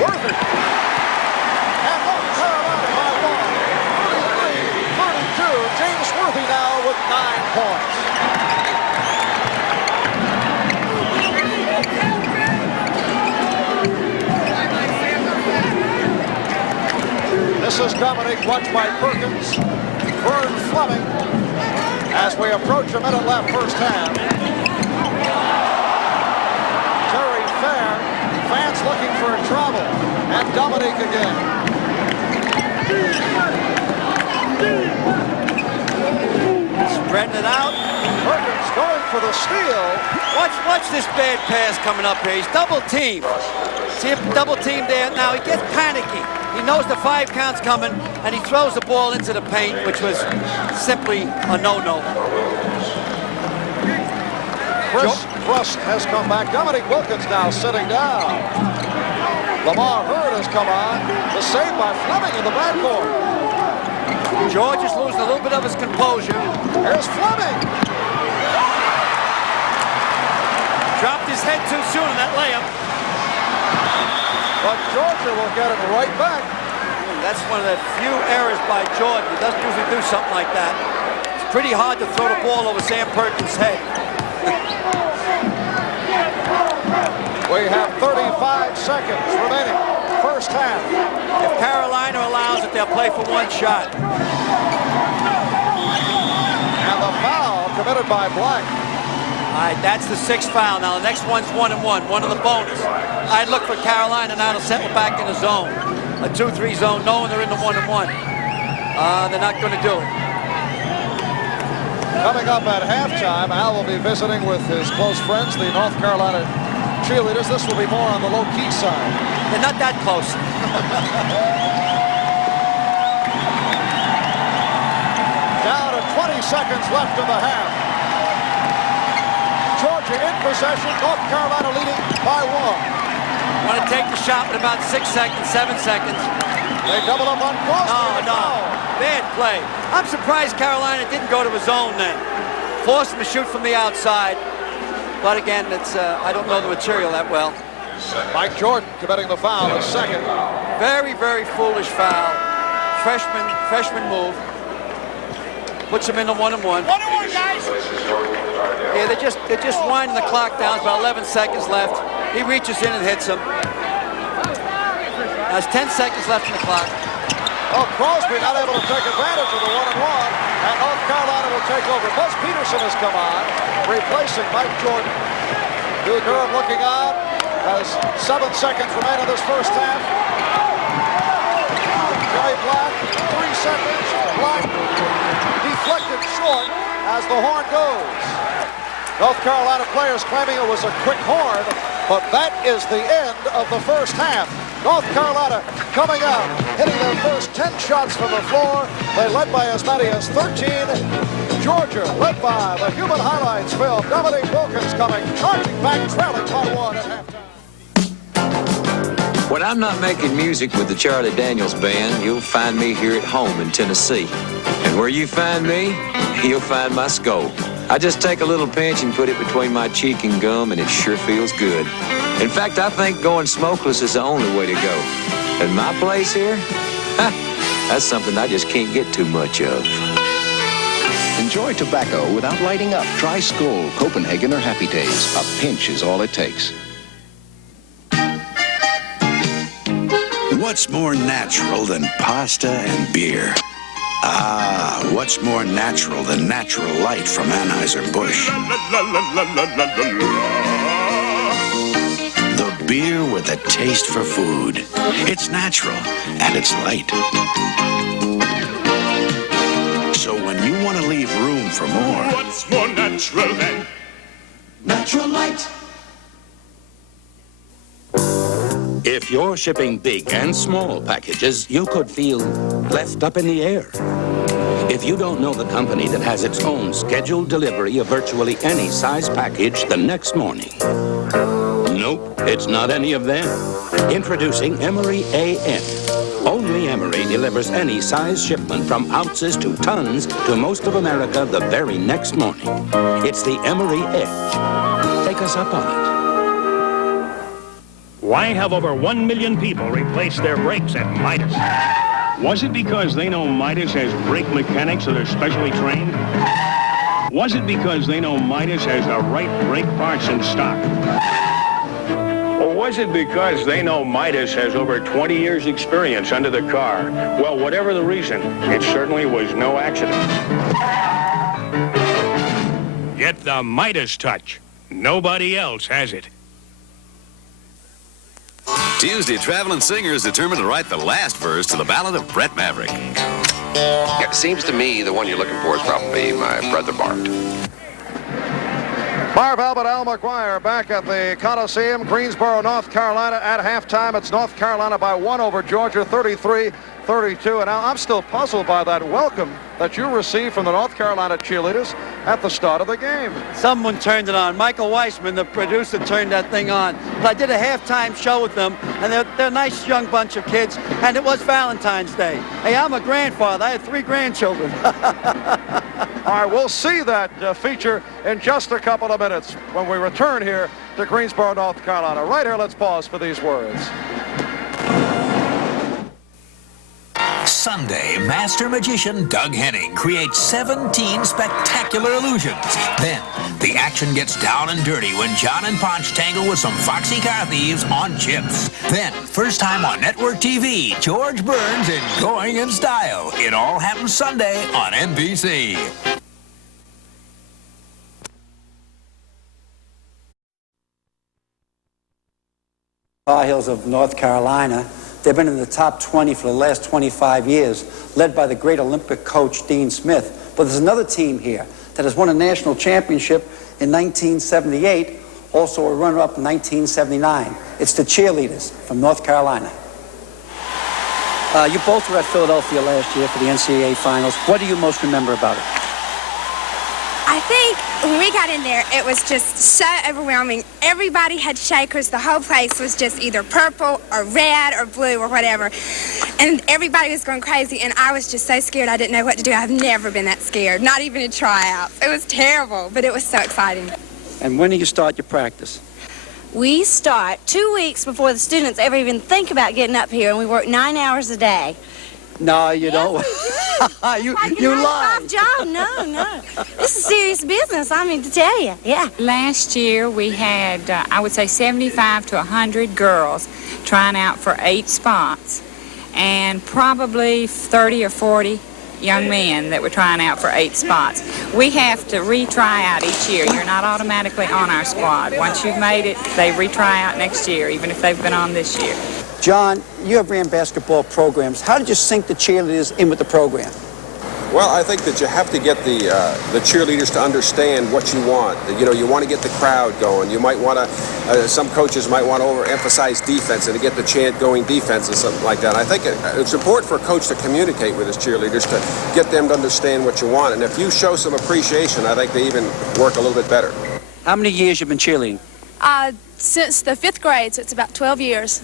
Worthy. And North Carolina by 1. 33-32. James Worthy now with 9 points. This is Dominique, watched by Perkins. Vern Fleming as we approach a minute left first half. Terry Fair, fans looking for a travel. And Dominique again. Spreading it out. Perkins going for the steal. Watch this bad pass coming up here. He's double teamed. See him double teamed there. Now he gets panicky. He knows the 5 count's coming, and he throws the ball into the paint, which was simply a no-no. Chris Rust has come back. Dominique Wilkins now sitting down. Lamar Hurd has come on. The save by Fleming in the backcourt. George is losing a little bit of his composure. Here's Fleming. Dropped his head too soon in that layup. But Georgia will get it right back. That's one of the few errors by Jordan. He doesn't usually do something like that. It's pretty hard to throw the ball over Sam Perkins' head. We have 35 seconds remaining. First half. If Carolina allows it, they'll play for 1 shot. And the foul committed by Black. All right, that's the 6th foul. Now the next one's 1-1, one of the bonus. I'd look for Carolina now to settle back in the zone. A 2-3 zone, knowing they're in the 1-1. They're not going to do it. Coming up at halftime, Al will be visiting with his close friends, the North Carolina cheerleaders. This will be more on the low-key side. They're not that close. Down to 20 seconds left in the half. Georgia in possession, North Carolina leading by 1. Want to take the shot with about 6 seconds, 7 seconds. They double up on Crosby. No. Bad play. I'm surprised Carolina didn't go to his zone then. Forced him to shoot from the outside. But again, it's I don't know the material that well. Mike Jordan committing the foul, his second. Very foolish foul. Freshman move. Puts him in the 1-1. 1-1, guys. Yeah, they're just winding the clock down. It's about 11 seconds left. He reaches in and hits him. There's 10 seconds left in the clock. Oh, Crosby not able to take advantage of the 1-1, and North Carolina will take over. Buzz Peterson has come on, replacing Mike Jordan. Hugh Durham looking on, has 7 seconds remain in this first half. Jimmy Black, 3 seconds. Black deflected short as the horn goes. North Carolina players claiming it was a quick horn, but that is the end of the first half. North Carolina coming out, hitting their first 10 shots from the floor. They led by as many as 13. Georgia led by the Human Highlights film. Dominique Wilkins coming, charging back, trailing by 1 at halftime. When I'm not making music with the Charlie Daniels Band, you'll find me here at home in Tennessee. And where you find me, you'll find my skull. I just take a little pinch and put it between my cheek and gum, and it sure feels good. In fact, I think going smokeless is the only way to go. And my place here, that's something I just can't get too much of. Enjoy tobacco without lighting up. Try Skoal, Copenhagen, or Happy Days. A pinch is all it takes. What's more natural than pasta and beer? Ah, what's more natural than natural light from Anheuser-Busch? The beer with a taste for food. It's natural and it's light. So when you want to leave room for more, What's more natural than natural light? If you're shipping big and small packages, you could feel left up in the air. If you don't know the company that has its own scheduled delivery of virtually any size package the next morning. Nope, it's not any of them. Introducing Emery AN. Only Emery delivers any size shipment from ounces to tons to most of America the very next morning. It's the Emery Edge. Take us up on it. Why have over 1 million people replace their brakes at Midas? Was it because they know Midas has brake mechanics that are specially trained? Was it because they know Midas has the right brake parts in stock? Or was it because they know Midas has over 20 years' experience under the car? Well, whatever the reason, it certainly was no accident. Get the Midas touch. Nobody else has it. Tuesday, traveling singer is determined to write the last verse to the ballad of Brett Maverick. It seems to me the one you're looking for is probably My Brother Bart. Marv Albert, Al McGuire back at the Coliseum, Greensboro, North Carolina. At halftime, it's North Carolina by 1 over Georgia, 33-32. And I'm still puzzled by that welcome that you received from the North Carolina cheerleaders at the start of the game. Someone turned it on. Michael Weissman, the producer, turned that thing on. But I did a halftime show with them, and they're a nice young bunch of kids, and it was Valentine's Day. Hey, I'm a grandfather. I had 3 grandchildren. All right, we'll see that feature in just a couple of minutes when we return here to Greensboro, North Carolina. Right here, let's pause for these words. Sunday, master magician Doug Henning creates 17 spectacular illusions. Then, the action gets down and dirty when John and Ponch tangle with some foxy car thieves on chips. Then, first time on network TV, George Burns in Going in Style. It all happens Sunday on NBC. Tar Heels of North Carolina. They've been in the top 20 for the last 25 years, led by the great Olympic coach Dean Smith. But there's another team here that has won a national championship in 1978, also a runner-up in 1979. It's the cheerleaders from North Carolina. You both were at Philadelphia last year for the NCAA finals. What do you most remember about it? I think when we got in there, it was just so overwhelming. Everybody had shakers. The whole place was just either purple or red or blue or whatever. And everybody was going crazy, and I was just so scared I didn't know what to do. I've never been that scared, not even in tryouts. It was terrible, but it was so exciting. And when do you start your practice? We start 2 weeks before the students ever even think about getting up here, and we work 9 hours a day. No, you don't. you lie. Job. No. This is serious business, I mean to tell you. Yeah. Last year we had, I would say, 75 to 100 girls trying out for 8 spots, and probably 30 or 40 young men that were trying out for 8 spots. We have to retry out each year. You're not automatically on our squad. Once you've made it, they retry out next year, even if they've been on this year. John, you have ran basketball programs. How did you sync the cheerleaders in with the program? Well, I think that you have to get the cheerleaders to understand what you want. You know, you want to get the crowd going. You might want to, some coaches might want to overemphasize defense and to get the chant going defense and something like that. I think it's important for a coach to communicate with his cheerleaders to get them to understand what you want. And if you show some appreciation, I think they even work a little bit better. How many years you've been cheerleading? Since the 5th grade, so it's about 12 years.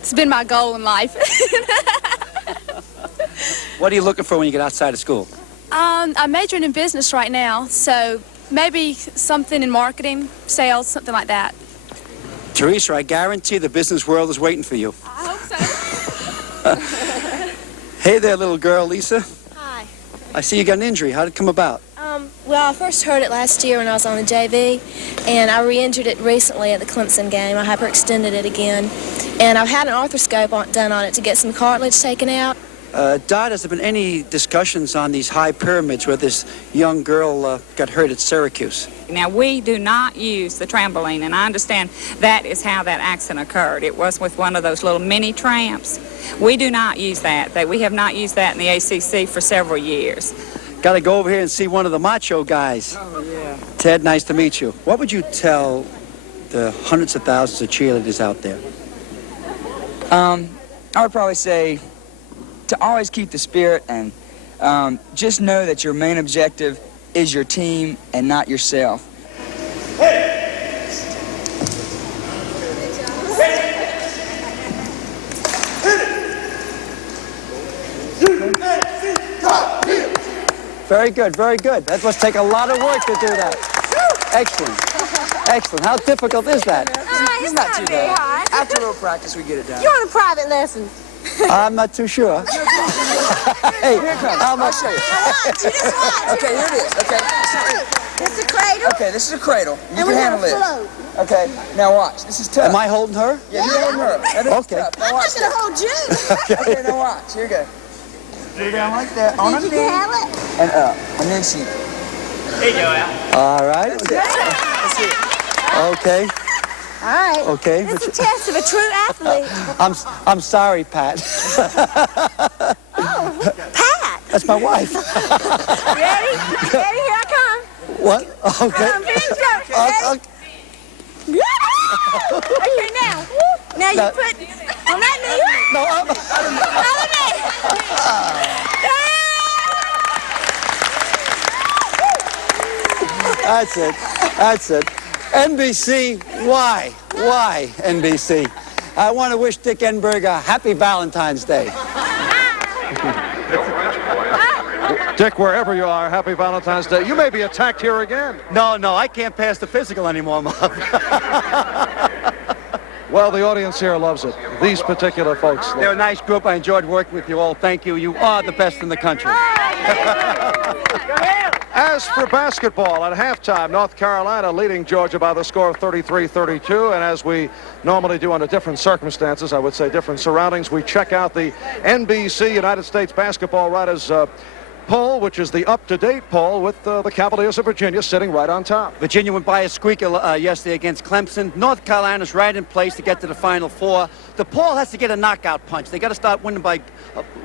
It's been my goal in life. What are you looking for when you get outside of school? I'm majoring in business right now, so maybe something in marketing, sales, something like that. Teresa, I guarantee the business world is waiting for you. I hope so. Hey there, little girl, Lisa. Hi. I see you got an injury. How did it come about? Well, I first heard it last year when I was on the JV, and I re-injured it recently at the Clemson game. I hyperextended it again, and I've had an arthroscope done on it to get some cartilage taken out. Dot, has there been any discussions on these high pyramids where this young girl got hurt at Syracuse? Now, we do not use the trampoline, and I understand that is how that accident occurred. It was with one of those little mini tramps. We do not use that. We have not used that in the ACC for several years. Got to go over here and see one of the macho guys. Oh, yeah. Ted, nice to meet you. What would you tell the hundreds of thousands of cheerleaders out there? I would probably say to always keep the spirit and just know that your main objective is your team and not yourself. Very good, very good. That must take a lot of work to do that. Excellent. Excellent. How difficult is that? It's not too bad. After a little practice, we get it done. You want a private lesson? I'm not too sure. Hey, here it comes. how much? I'll show you. Watch, you just watch. Okay, here it is. Okay. It's a cradle. Okay, this is a cradle. You And can we have handle a this. float. Okay, now watch. This is tough. Am I holding her? Yeah, you're holding her. That is Okay. tough. Now I'm watch not going to this. hold you. Okay, now watch. Here you go. Put her down like that. On her Did knee. you have it? And up. And then she... There you go, Al. All right. That's it. Okay. All right. Okay. It's a test of a true athlete. I'm sorry, Pat. Oh, Pat. That's my wife. Ready? Ready? Here I come. What? Okay. Come on, finish up. Ready? Okay, now. Now you put on that knee. No, on the That's it. That's it. NBC, why? Why NBC? I want to wish Dick Enberg a happy Valentine's Day. Dick, wherever you are, happy Valentine's Day. You may be attacked here again. No, I can't pass the physical anymore, Marv. Well, the audience here loves it. These particular folks. They're a nice group. I enjoyed working with you all. Thank you. You are the best in the country. As for basketball, at halftime, North Carolina leading Georgia by the score of 33-32. And as we normally do under different circumstances, I would say different surroundings, we check out the NBC United States Basketball Writers poll, which is the up-to-date poll with the Cavaliers of Virginia sitting right on top. Virginia went by a squeaker yesterday against Clemson. North Carolina's right in place to get to the Final Four. The poll has to get a knockout punch. They got to start winning by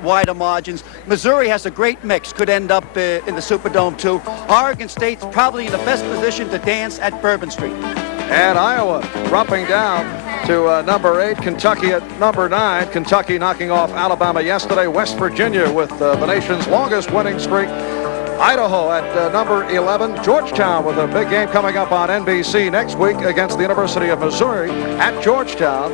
wider margins. Missouri has a great mix, could end up in the Superdome too. Oregon State's probably in the best position to dance at Bourbon Street. And Iowa dropping down to number 8, Kentucky at number 9. Kentucky knocking off Alabama yesterday. West Virginia with the nation's longest winning streak. Idaho at number 11. Georgetown with a big game coming up on NBC next week against the University of Missouri at Georgetown.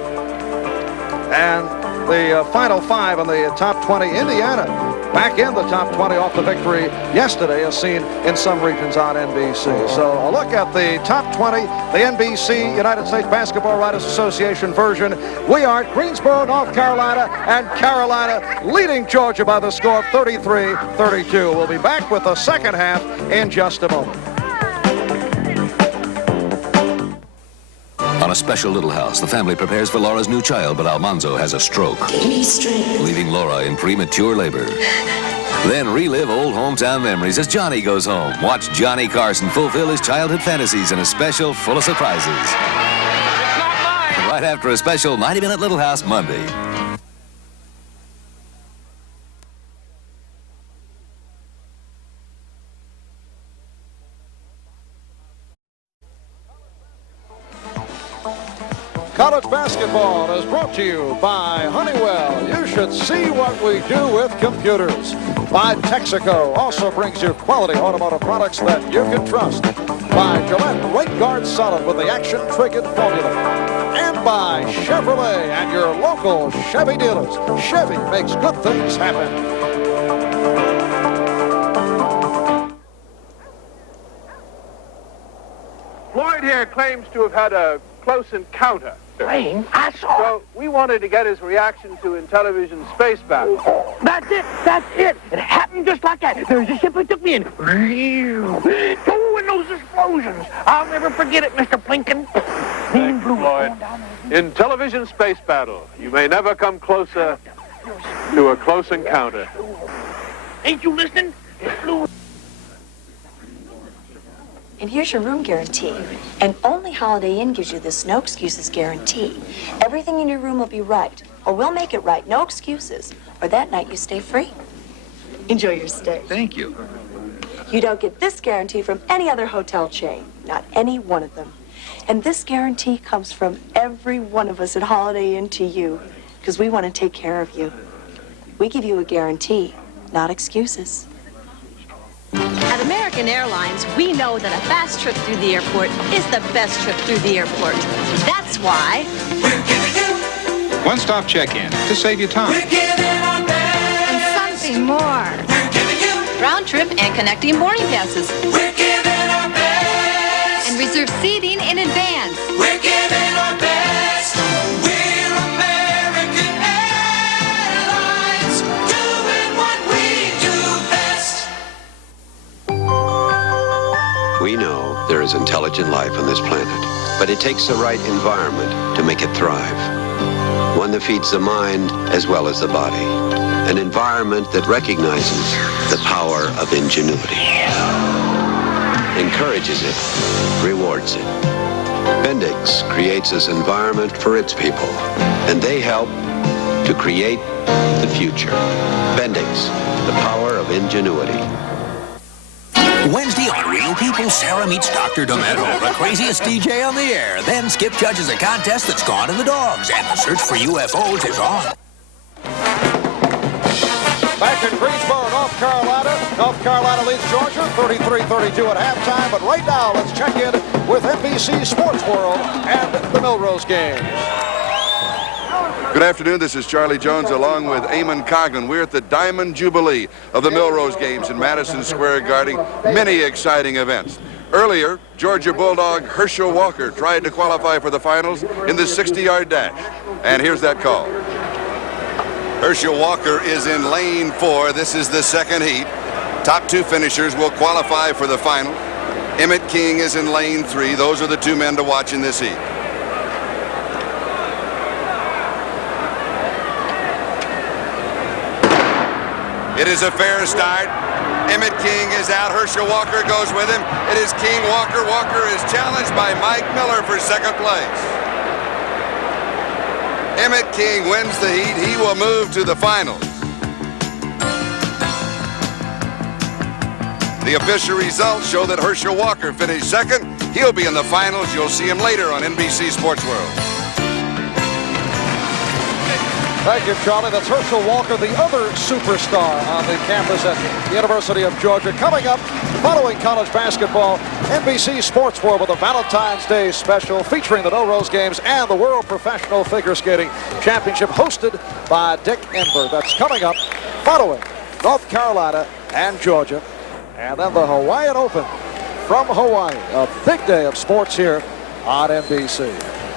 And the final 5 in the top 20. Indiana back in the top 20 off the victory yesterday, as seen in some regions on NBC. So a look at the top 20, the NBC United States Basketball Writers Association version. We are at Greensboro, North Carolina, and Carolina leading Georgia by the score of 33-32. We'll be back with the second half in just a moment. On a special little house, the family prepares for Laura's new child, but Almanzo has a stroke, leaving Laura in premature labor. Then relive old hometown memories as Johnny goes home. Watch Johnny Carson fulfill his childhood fantasies in a special full of surprises. Right after a special 90-minute Little House Monday. College basketball is brought to you by Honeywell. You should see what we do with computers. By Texaco, also brings you quality automotive products that you can trust. By Gillette Rate Guard Solid with the Action Triggered formula. And by Chevrolet and your local Chevy dealers. Chevy makes good things happen. Floyd here claims to have had a close encounter. I saw. So we wanted to get his reaction to Intellivision's space battle. That's it. That's it. It happened just like that. There's a ship that took me in. Oh, and those explosions. I'll never forget it, Mr. Plinkin. Floyd, in television space battle, you may never come closer to a close encounter. Ain't you listening? It flew. And here's your room guarantee. And only Holiday Inn gives you this no excuses guarantee. Everything in your room will be right, or we'll make it right, no excuses. Or that night you stay free. Enjoy your stay. Thank you. You don't get this guarantee from any other hotel chain, not any one of them. And this guarantee comes from every one of us at Holiday Inn to you. because we want to take care of you. We give you a guarantee, not excuses. At American Airlines, we know that a fast trip through the airport is the best trip through the airport. That's why one-stop check-in to save you time. And something more. Round trip and connecting boarding passes. We're giving our best. And reserve seating in advance. We're giving our best. We're American Airlines, doing what we do best. We know there is intelligent life on this planet, but it takes the right environment to make it thrive. One that feeds the mind as well as the body. An environment that recognizes the power of ingenuity. Encourages it, rewards it. Bendix creates this environment for its people, and they help to create the future. Bendix, the power of ingenuity. Wednesday on Real People, Sarah meets Dr. Demento, the craziest DJ on the air. Then Skip judges a contest that's gone to the dogs, and the search for UFOs is on. Back in Greensboro, North Carolina. North Carolina leads Georgia 33-32 at halftime. But right now, let's check in with NBC Sports World and the Milrose game. Good afternoon. This is Charlie Jones along with Eamon Coughlin. We're at the Diamond Jubilee of the Milrose Games in Madison Square Garden. Many exciting events. Earlier, Georgia Bulldog Herschel Walker tried to qualify for the finals in the 60-yard dash. And here's that call. Herschel Walker is in lane 4. This is the second heat. Top 2 finishers will qualify for the final. Emmett King is in lane 3. Those are the 2 men to watch in this heat. It is a fair start. Emmett King is out. Herschel Walker goes with him. It is King Walker. Walker is challenged by Mike Miller for second place. Emmett King wins the heat. He will move to the finals. The official results show that Herschel Walker finished second. He'll be in the finals. You'll see him later on NBC Sports World. Thank you, Charlie. That's Herschel Walker, the other superstar on the campus at the University of Georgia. Coming up, following college basketball, NBC Sports World with a Valentine's Day special featuring the Milrose Games and the World Professional Figure Skating Championship hosted by Dick Enberg. That's coming up following North Carolina and Georgia. And then the Hawaiian Open from Hawaii. A big day of sports here on NBC.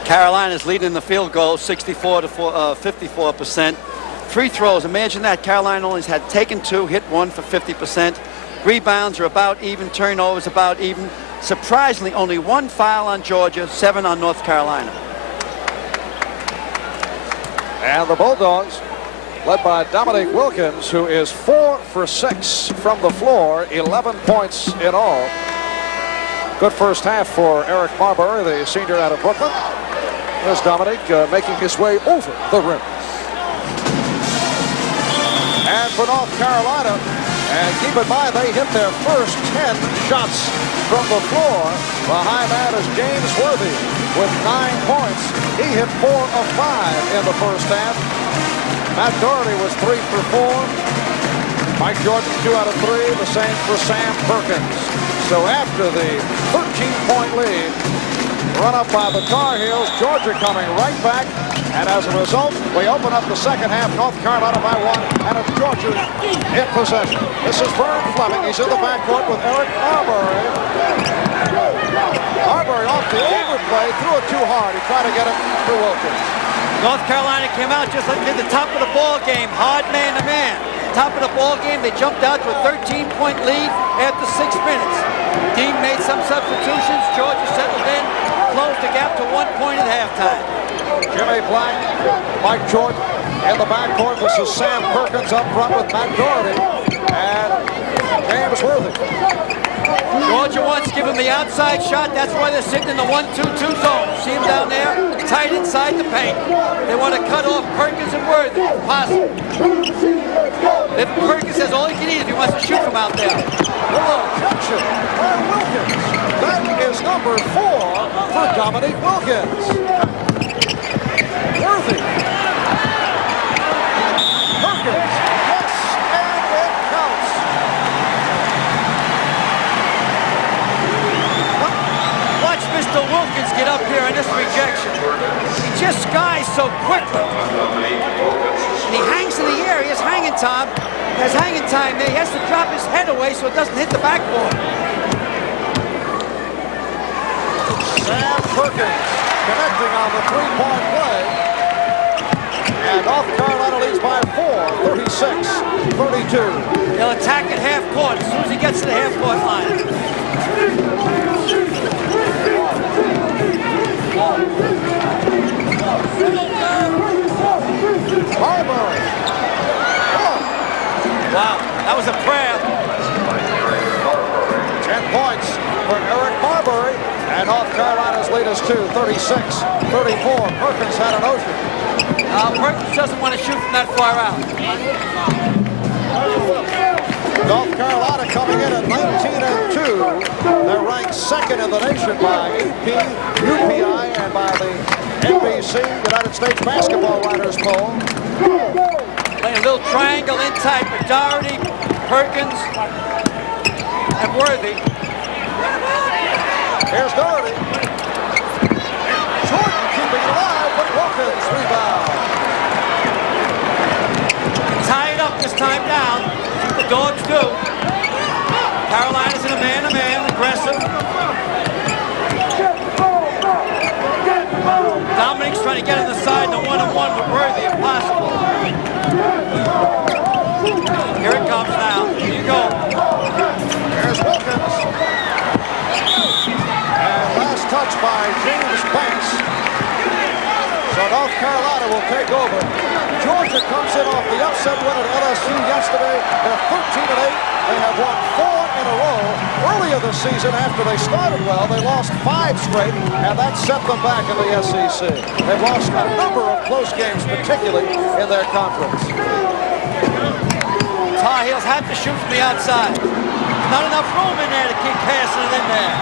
Carolina's leading in the field goal, 64 to 54%. Free throws, imagine that. Carolina only had taken 2, hit 1 for 50%. Rebounds are about even, turnovers about even. Surprisingly, only 1 foul on Georgia, 7 on North Carolina. And the Bulldogs, led by Dominique Wilkins, who is 4 for 6 from the floor, 11 points in all. Good first half for Eric Marbury, the senior out of Brooklyn. There's Dominique making his way over the rim. And for North Carolina, and keep in mind they hit their first 10 shots from the floor. Behind that is James Worthy with 9 points. He hit 4 of 5 in the first half. Matt Doherty was 3 for 4. Mike Jordan 2 out of 3. The same for Sam Perkins. So after the 13-point lead, run up by the Tar Heels, Georgia coming right back. And as a result, we open up the second half, North Carolina by 1, and it's Georgia in possession. This is Vern Fleming. He's in the backcourt with Eric Marbury. Marbury off the overplay, threw it too hard. He tried to get it to Wilkins. North Carolina came out just like at the top of the ball game, hard man-to-man. Top of the ball game, they jumped out to a 13-point lead after 6 minutes. Dean made some substitutions. Georgia settled in, closed the gap to 1 point at halftime. Jimmy Black, Mike Jordan in the backcourt. This is Sam Perkins up front with Matt Doherty and James Worthy. Georgia wants to give him the outside shot. That's why they're sitting in the 1-2-2 zone. See him down there, tight inside the paint. They want to cut off Perkins and Worthy, if possible. If Perkins has all he can eat if he wants to shoot from out there. Hello, catch it by Wilkins. That is number 4 for Dominique Wilkins. Worthy. on this rejection. He just skies so quickly. And he hangs in the air. He has hanging time. He has hanging time there. He has to drop his head away so it doesn't hit the backboard. Sam Perkins connecting on the three-point play. And North Carolina leads by 4, 36-32. He'll attack at half court as soon as he gets to the half court line. Marbury. Wow, that was a prayer. 10 points for Eric Marbury. And North Carolina's lead is 2, 36-34. Perkins had an ocean. Perkins doesn't want to shoot from that far out. North Carolina coming in at 19-2. They're ranked second in the nation by AP, UPI, and by the NBC, United States Basketball Writers Poll. Playing a little triangle in tight with Doherty, Perkins, and Worthy. Here's Doherty. Jordan keeping it alive, but Wilkins rebound. Tie it up this time down. That's what the Dogs do. Carolina's in a man-to-man, aggressive. Dominique's trying to get on the side, the one-on-one with Worthy, if possible. Here it comes now. Here you go. Here's Wilkins. And last touch by James Banks. So North Carolina will take over. Georgia comes in off the upset win at LSU yesterday. They're 13-8. They have won 4 in a row. Earlier this season, after they started well, they lost 5 straight, and that set them back in the SEC. They've lost a number of close games, particularly in their conference. Tar Heels have to shoot from the outside. Not enough room in there to keep passing it in there.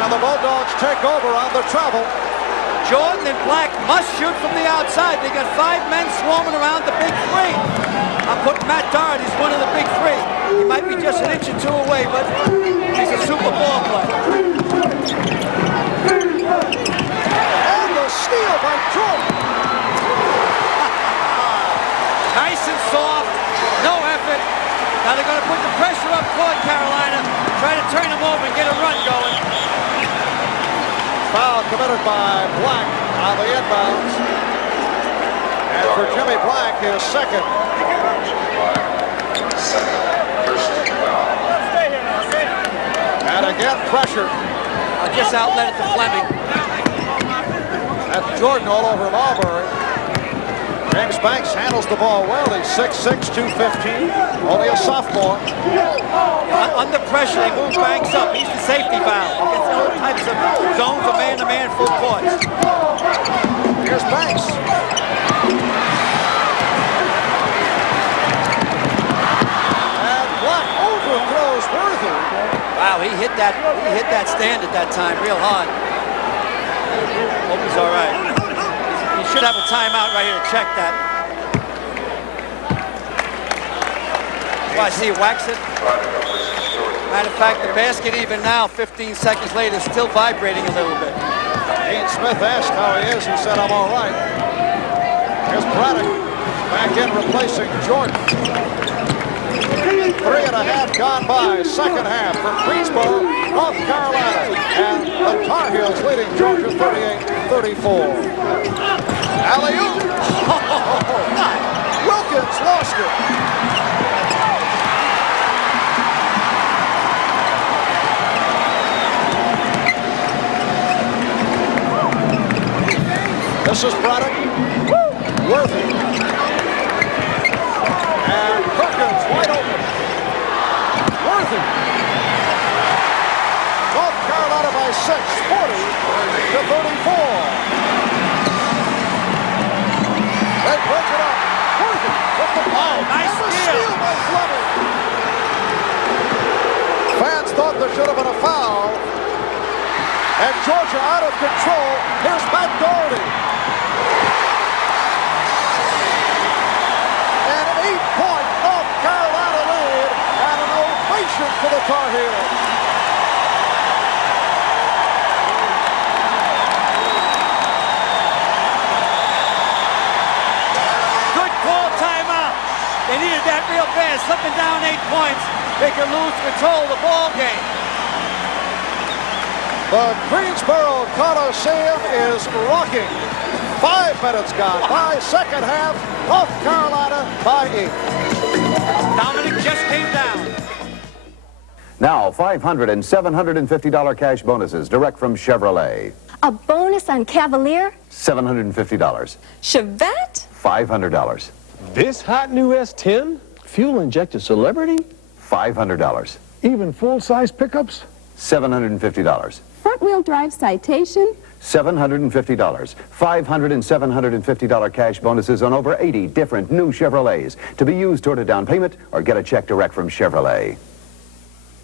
And the Bulldogs take over on the travel. Jordan and Black must shoot from the outside. They got 5 men swarming around the big three. I'm putting Matt Doherty as one of the big three. He might be just an inch or 2 away, but he's a super ball player. And the steal by Jordan. Nice and soft, no effort. Now they're going to put the pressure up court, Carolina. Try to turn them over and get a run going. Foul committed by Black on the inbounds. And for Jimmy Black, his second. And again, pressure. I just outlet it to Fleming. That's Jordan all over Marbury. James Banks handles the ball well. He's 6'6", 215, only a sophomore. Under pressure, they move Banks up. He's the safety valve. Against all types of zones of man-to-man full courts. Here's Banks. And Black overthrows Worthy. Wow, he hit that stand at that time real hard. Hope he's all right. He should have a timeout right here to check that. Well, I see he whacks it. Matter of fact, the basket even now, 15 seconds later, is still vibrating a little bit. Dean Smith asked how he is. He said, I'm all right. Here's Braddock back in replacing Jordan. 3.5 gone by, second half for Greensboro, North Carolina. And the Tar Heels leading Georgia 38-34. Alley-oop. Wilkins lost it. This is Braddock. Worthy. And Perkins wide open. Worthy. North Carolina by 6, 40-34. They break it up. Worthy with the ball. Nice steal by Fleming. Fans thought there should have been a foul. And Georgia out of control. Here's Matt Doherty. An 8-point North Carolina lead and an ovation for the Tar Heels. points, they can lose control of the ball game. The Greensboro Coliseum is rocking. 5 minutes gone by. Second half, North Carolina by 8. Dominic just came down. Now, $500 and $750 cash bonuses direct from Chevrolet. A bonus on Cavalier? $750. Chevette? $500. This hot new S10? Fuel-injected Celebrity? $500. Even full-size pickups? $750. Front-wheel drive Citation? $750. $500 and $750 cash bonuses on over 80 different new Chevrolets to be used toward a down payment or get a check direct from Chevrolet.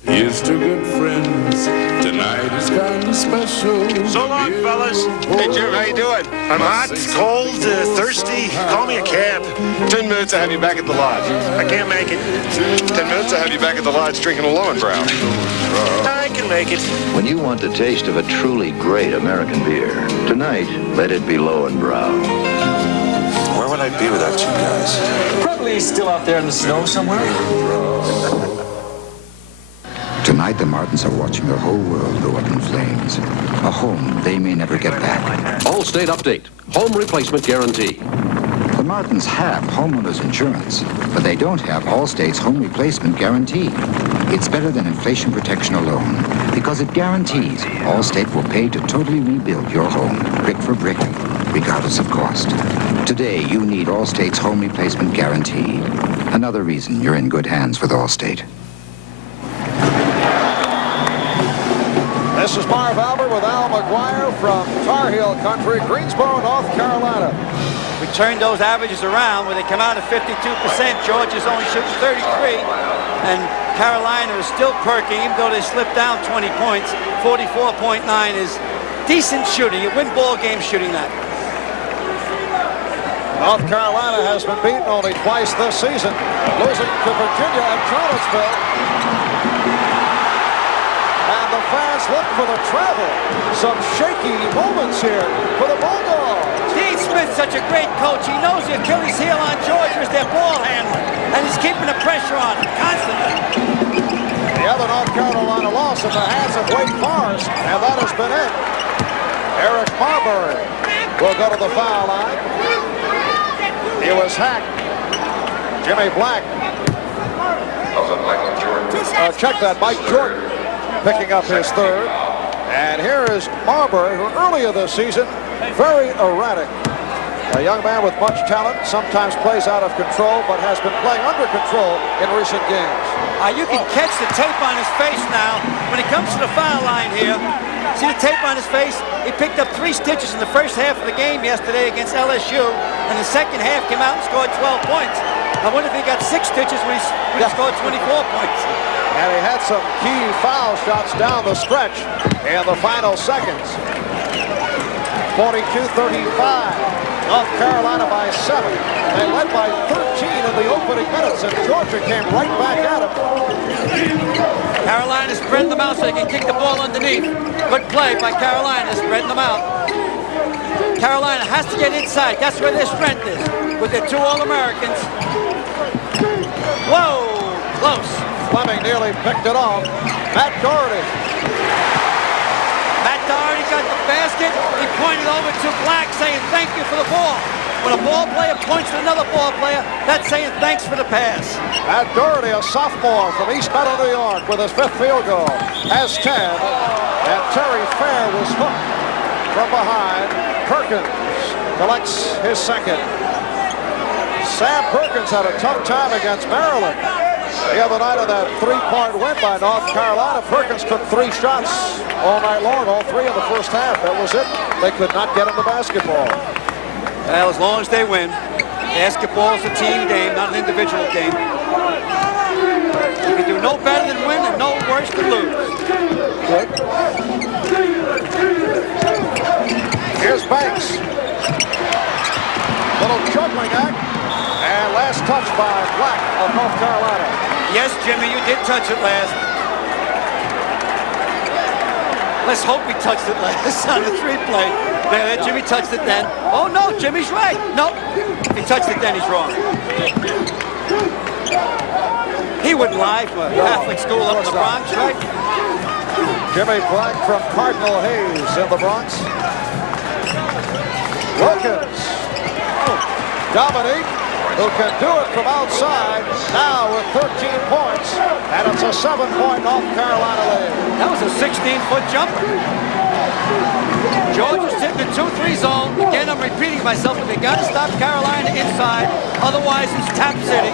Here's to good friends. Tonight is kind of special. So long, fellas. Hey, Jim, how you doing? I'm hot, cold, thirsty. Call me a cab. 10 minutes, I'll have you back at the lodge. I can't make it. 10 minutes, I'll have you back at the lodge drinking a Lowenbrow. I can make it. When you want the taste of a truly great American beer, tonight, let it be Lowenbrow. Where would I be without you guys? Probably still out there in the snow somewhere. Tonight, the Martins are watching their whole world go up in flames. A home they may never get back. Allstate update. Home replacement guarantee. The Martins have homeowners insurance, but they don't have Allstate's home replacement guarantee. It's better than inflation protection alone, because it guarantees Allstate will pay to totally rebuild your home, brick for brick, regardless of cost. Today, you need Allstate's home replacement guarantee. Another reason you're in good hands with Allstate. This is Marv with Al McGuire from Tar Heel Country, Greensboro, North Carolina. We turned those averages around where they come out at 52%. Georgia's only shooting 33. And Carolina is still perking, even though they slipped down 20 points. 44.9 is decent shooting. You win ball games shooting that. North Carolina has been beaten only twice this season, losing to Virginia and Charlottesville. And the fans look for the travel. Some shaky moments here for the Bulldogs. Dean Smith's such a great coach. He knows the Achilles heel on Georgia is their ball handler. And he's keeping the pressure on him constantly. The other North Carolina loss in the hands of Wake Forest, and that has been it. Eric Marbury will go to the foul line. He was hacked. Jimmy Black. Check that, Mike Jordan picking up his third. And here is Marbury, who earlier this season, very erratic. A young man with much talent, sometimes plays out of control, but has been playing under control in recent games. You can catch the tape on his face now when it comes to the foul line here. See the tape on his face? He picked up 3 stitches in the first half of the game yesterday against LSU, and the second half came out and scored 12 points. I wonder if he got 6 stitches when he scored 24 points. And he had some key foul shots down the stretch in the final seconds. 42-35. North Carolina by 7. They led by 13 in the opening minutes, and Georgia came right back at them. Carolina spreading them out so they can kick the ball underneath. Good play by Carolina, spreading them out. Carolina has to get inside. That's where their strength is, with their 2 All-Americans. Whoa, close. Fleming nearly picked it off. Matt Doherty. Matt Doherty got the basket. He pointed over to Black saying thank you for the ball. When a ball player points to another ball player, that's saying thanks for the pass. Matt Doherty, a sophomore from East Meadow, New York, with his 5th field goal, has 10. And Terry Fair was hooked from behind. Perkins collects his 2nd. Sam Perkins had a tough time against Maryland the other night on that 3-part win by North Carolina. Perkins took 3 shots all night long, all 3 in the first half. That was it. They could not get him the basketball. Well, as long as they win, basketball is a team game, not an individual game. You can do no better than win and no worse than lose. Good. Here's Banks. Little juggling act. And last touch by Black of North Carolina. Yes, Jimmy, you did touch it last. Let's hope he touched it last on the 3-play. There, Jimmy touched it then. Oh, no, Jimmy's right. No, if he touched it then, he's wrong. He He wouldn't lie for a Catholic school up in the Bronx, right? Jimmy Black from Cardinal Hayes in the Bronx. Wilkins. Dominique, who can do it from outside, now with 13 points, and it's a 7-point North Carolina lead. That was a 16-foot jumper. Georgia's hitting the 2-3 zone. Again, I'm repeating myself, but they got to stop Carolina inside. Otherwise, it's tap city.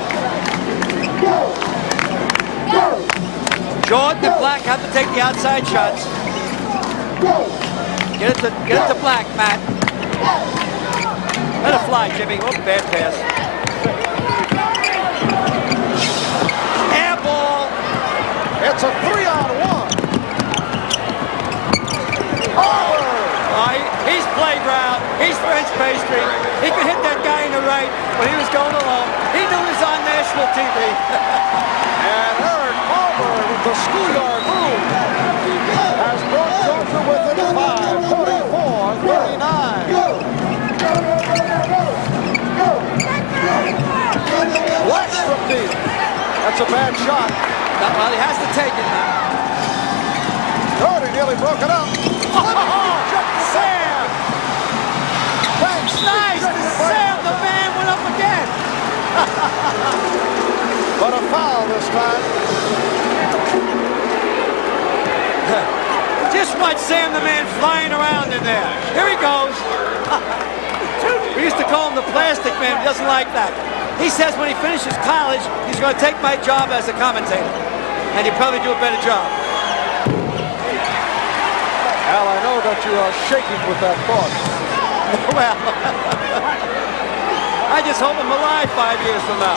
Jordan and Black have to take the outside shots. Get it to Black, Matt. Let it fly, Jimmy. Oh, bad pass. Air ball. It's a 3-on-1. He's playground. He's French pastry. He could hit that guy in the right when he was going along. He knew he was on national TV. And Eric Palmer with the schoolyard move has brought Georgia within 5, 44-39. Black from deep. That's a bad shot. Well, he has to take it now. Jordan nearly broke it up. Sam! Thanks. Nice! Sam, the man went up again. But a foul this time. Just watch Sam, the man, flying around in there. Here he goes. We used to call him the plastic man. He doesn't like that. He says when he finishes college, he's going to take my job as a commentator. And he'll probably do a better job. Al, I know that you are shaking with that thought. Well, I just hope I'm alive 5 years from now.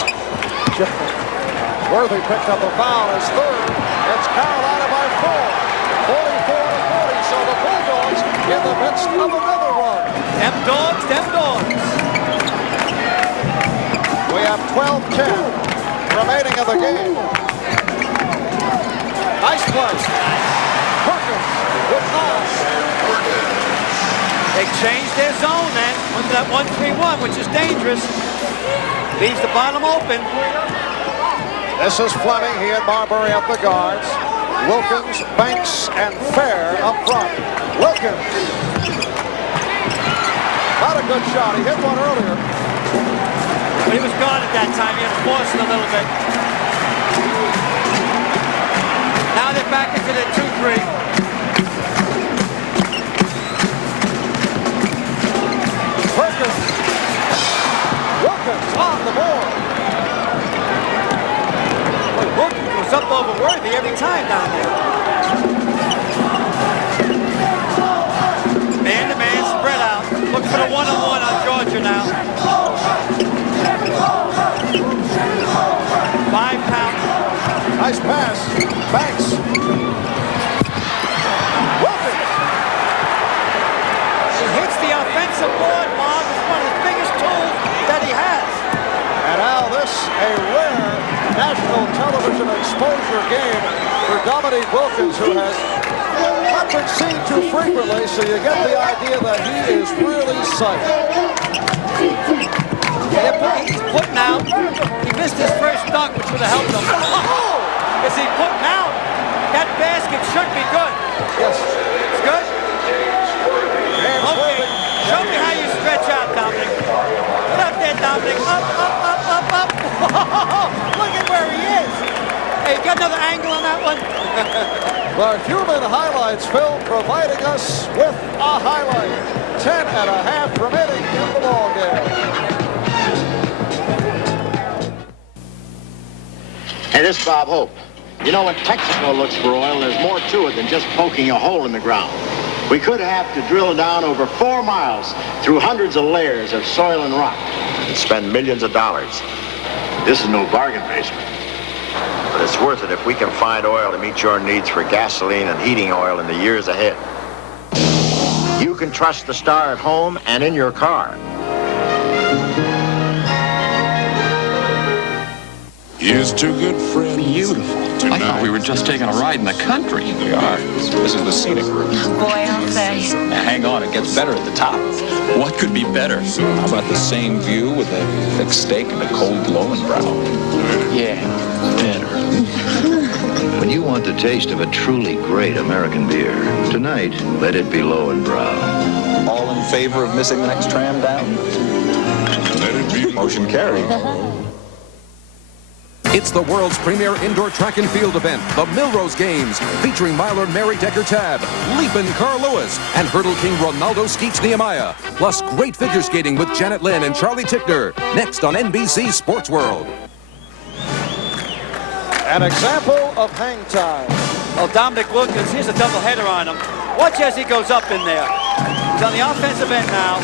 Worthy picked up a foul, his third. It's Carolina by 4, 44-40. So the Bulldogs in the midst of another run. Them dogs, them dogs. We have 12-10 remaining in the game. Nice play. Perkins with 9. They changed their zone then under that 1-3-1, which is dangerous. Leaves the bottom open. This is Fleming. He and Marbury at the guards. Wilkins, Banks, and Fair up front. Wilkins. Not a good shot. He hit one earlier. But he was gone at that time. He had to force it a little bit. Now they're back into the 2-3. Perkins. Wilkins on the board. Wilkins was up over Worthy every time down there. Man-to-man spread out. Look for the one-on-one on Georgia now. 5-pound. Nice pass. Banks. Wilkins. He hits the offensive board, Marv. It's one of the biggest tools that he has. And Al, this a rare national television exposure game for Dominique Wilkins, who has not been seen too frequently, so you get the idea that he is really psyched. Yeah, he's putting out. He missed his first dunk, which would have helped him. Oh, is he putting out? That basket should be good. Yes. It's good? Okay. Show me how you stretch out, Dominic. Get up there, Dominic. Up, up, up, up, up. Look at where he is. Hey, you got another angle on that one? The Human Highlights film providing us with a highlight. 10.5 remaining in the ballgame. Hey, this is Bob Hope. You know, when Texaco looks for oil, there's more to it than just poking a hole in the ground. We could have to drill down over 4 miles through hundreds of layers of soil and rock. And spend millions of dollars. This is no bargain basement. But it's worth it if we can find oil to meet your needs for gasoline and heating oil in the years ahead. You can trust the Star at home and in your car. Here's to good friends. Beautiful. I thought we were just taking a ride in the country. We are. This is the scenic route. Boy, I'll say. Now, hang on, it gets better at the top. What could be better? How about the same view with a thick steak and a cold Lowenbrow? Yeah, better. want the taste of a truly great American beer, tonight, let it be Low and Brow. All in favor of missing the next tram down? Let it be. Motion carried. It's the world's premier indoor track and field event, the Milrose Games, featuring miler Mary Decker-Tabb, Leapin' Carl Lewis, and Hurdle King Ronaldo Skeets Nehemiah. Plus great figure skating with Janet Lynn and Charlie Tickner. Next on NBC Sports World. An example of hang time. Well, Dominique Wilkins, here's a doubleheader on him. Watch as he goes up in there. He's on the offensive end now.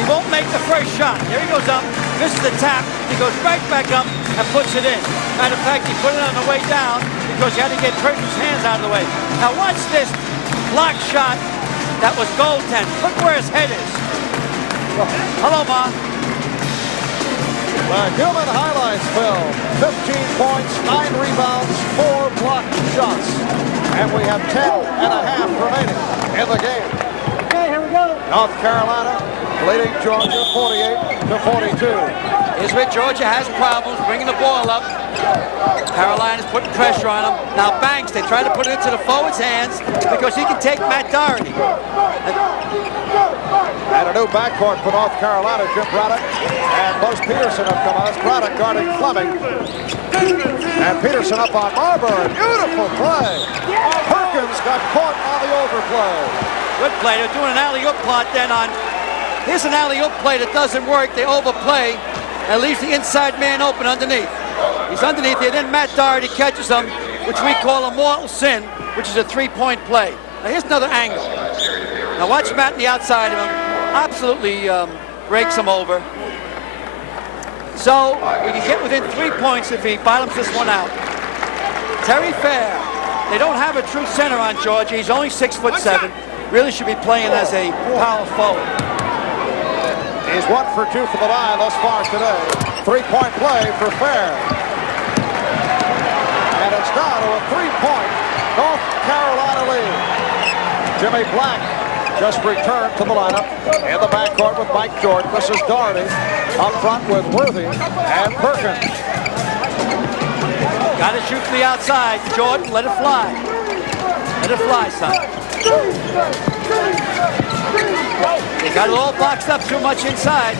He won't make the first shot. There he goes up, misses the tap. He goes right back up and puts it in. Matter of fact, he put it on the way down because he had to get Perkins' hands out of the way. Now watch this block shot. That was goaltend. Look where his head is. Hello, Ma. The human highlights film. 15 points, 9 rebounds, 4 blocked shots. And we have 10.5 remaining in the game. Okay, here we go. North Carolina leading Georgia 48-42. Here's where Georgia has problems bringing the ball up. Carolina's putting pressure on him. Now Banks, they try to put it into the forward's hands because he can take Matt Doherty. And a new backcourt for North Carolina. Jim Braddock and Buzz Peterson have come out. Braddock guarding Fleming. And Peterson up on Marbury. Beautiful play. Perkins got caught on the overplay. Good play. They're doing an alley-oop plot then on. Here's an alley-oop play that doesn't work. They overplay and leaves the inside man open underneath. He's underneath here. Then Matt Doherty catches him, which we call a mortal sin, which is a three-point play. Now here's another angle. Now watch Matt on the outside of him. Absolutely breaks him over. So we can get within 3 points if he bottoms this one out. Terry Fair. They don't have a true center on Georgia. He's only 6'7". Really should be playing as a power forward. He's 1 for 2 from the line thus far today. 3-point play for Fair. And it's down to a 3-point North Carolina lead. Jimmy Black just returned to the lineup in the backcourt with Mike Jordan. This is Doherty up front with Worthy and Perkins. Got to shoot from the outside. Jordan, let it fly. Let it fly, son. They got it all boxed up too much inside.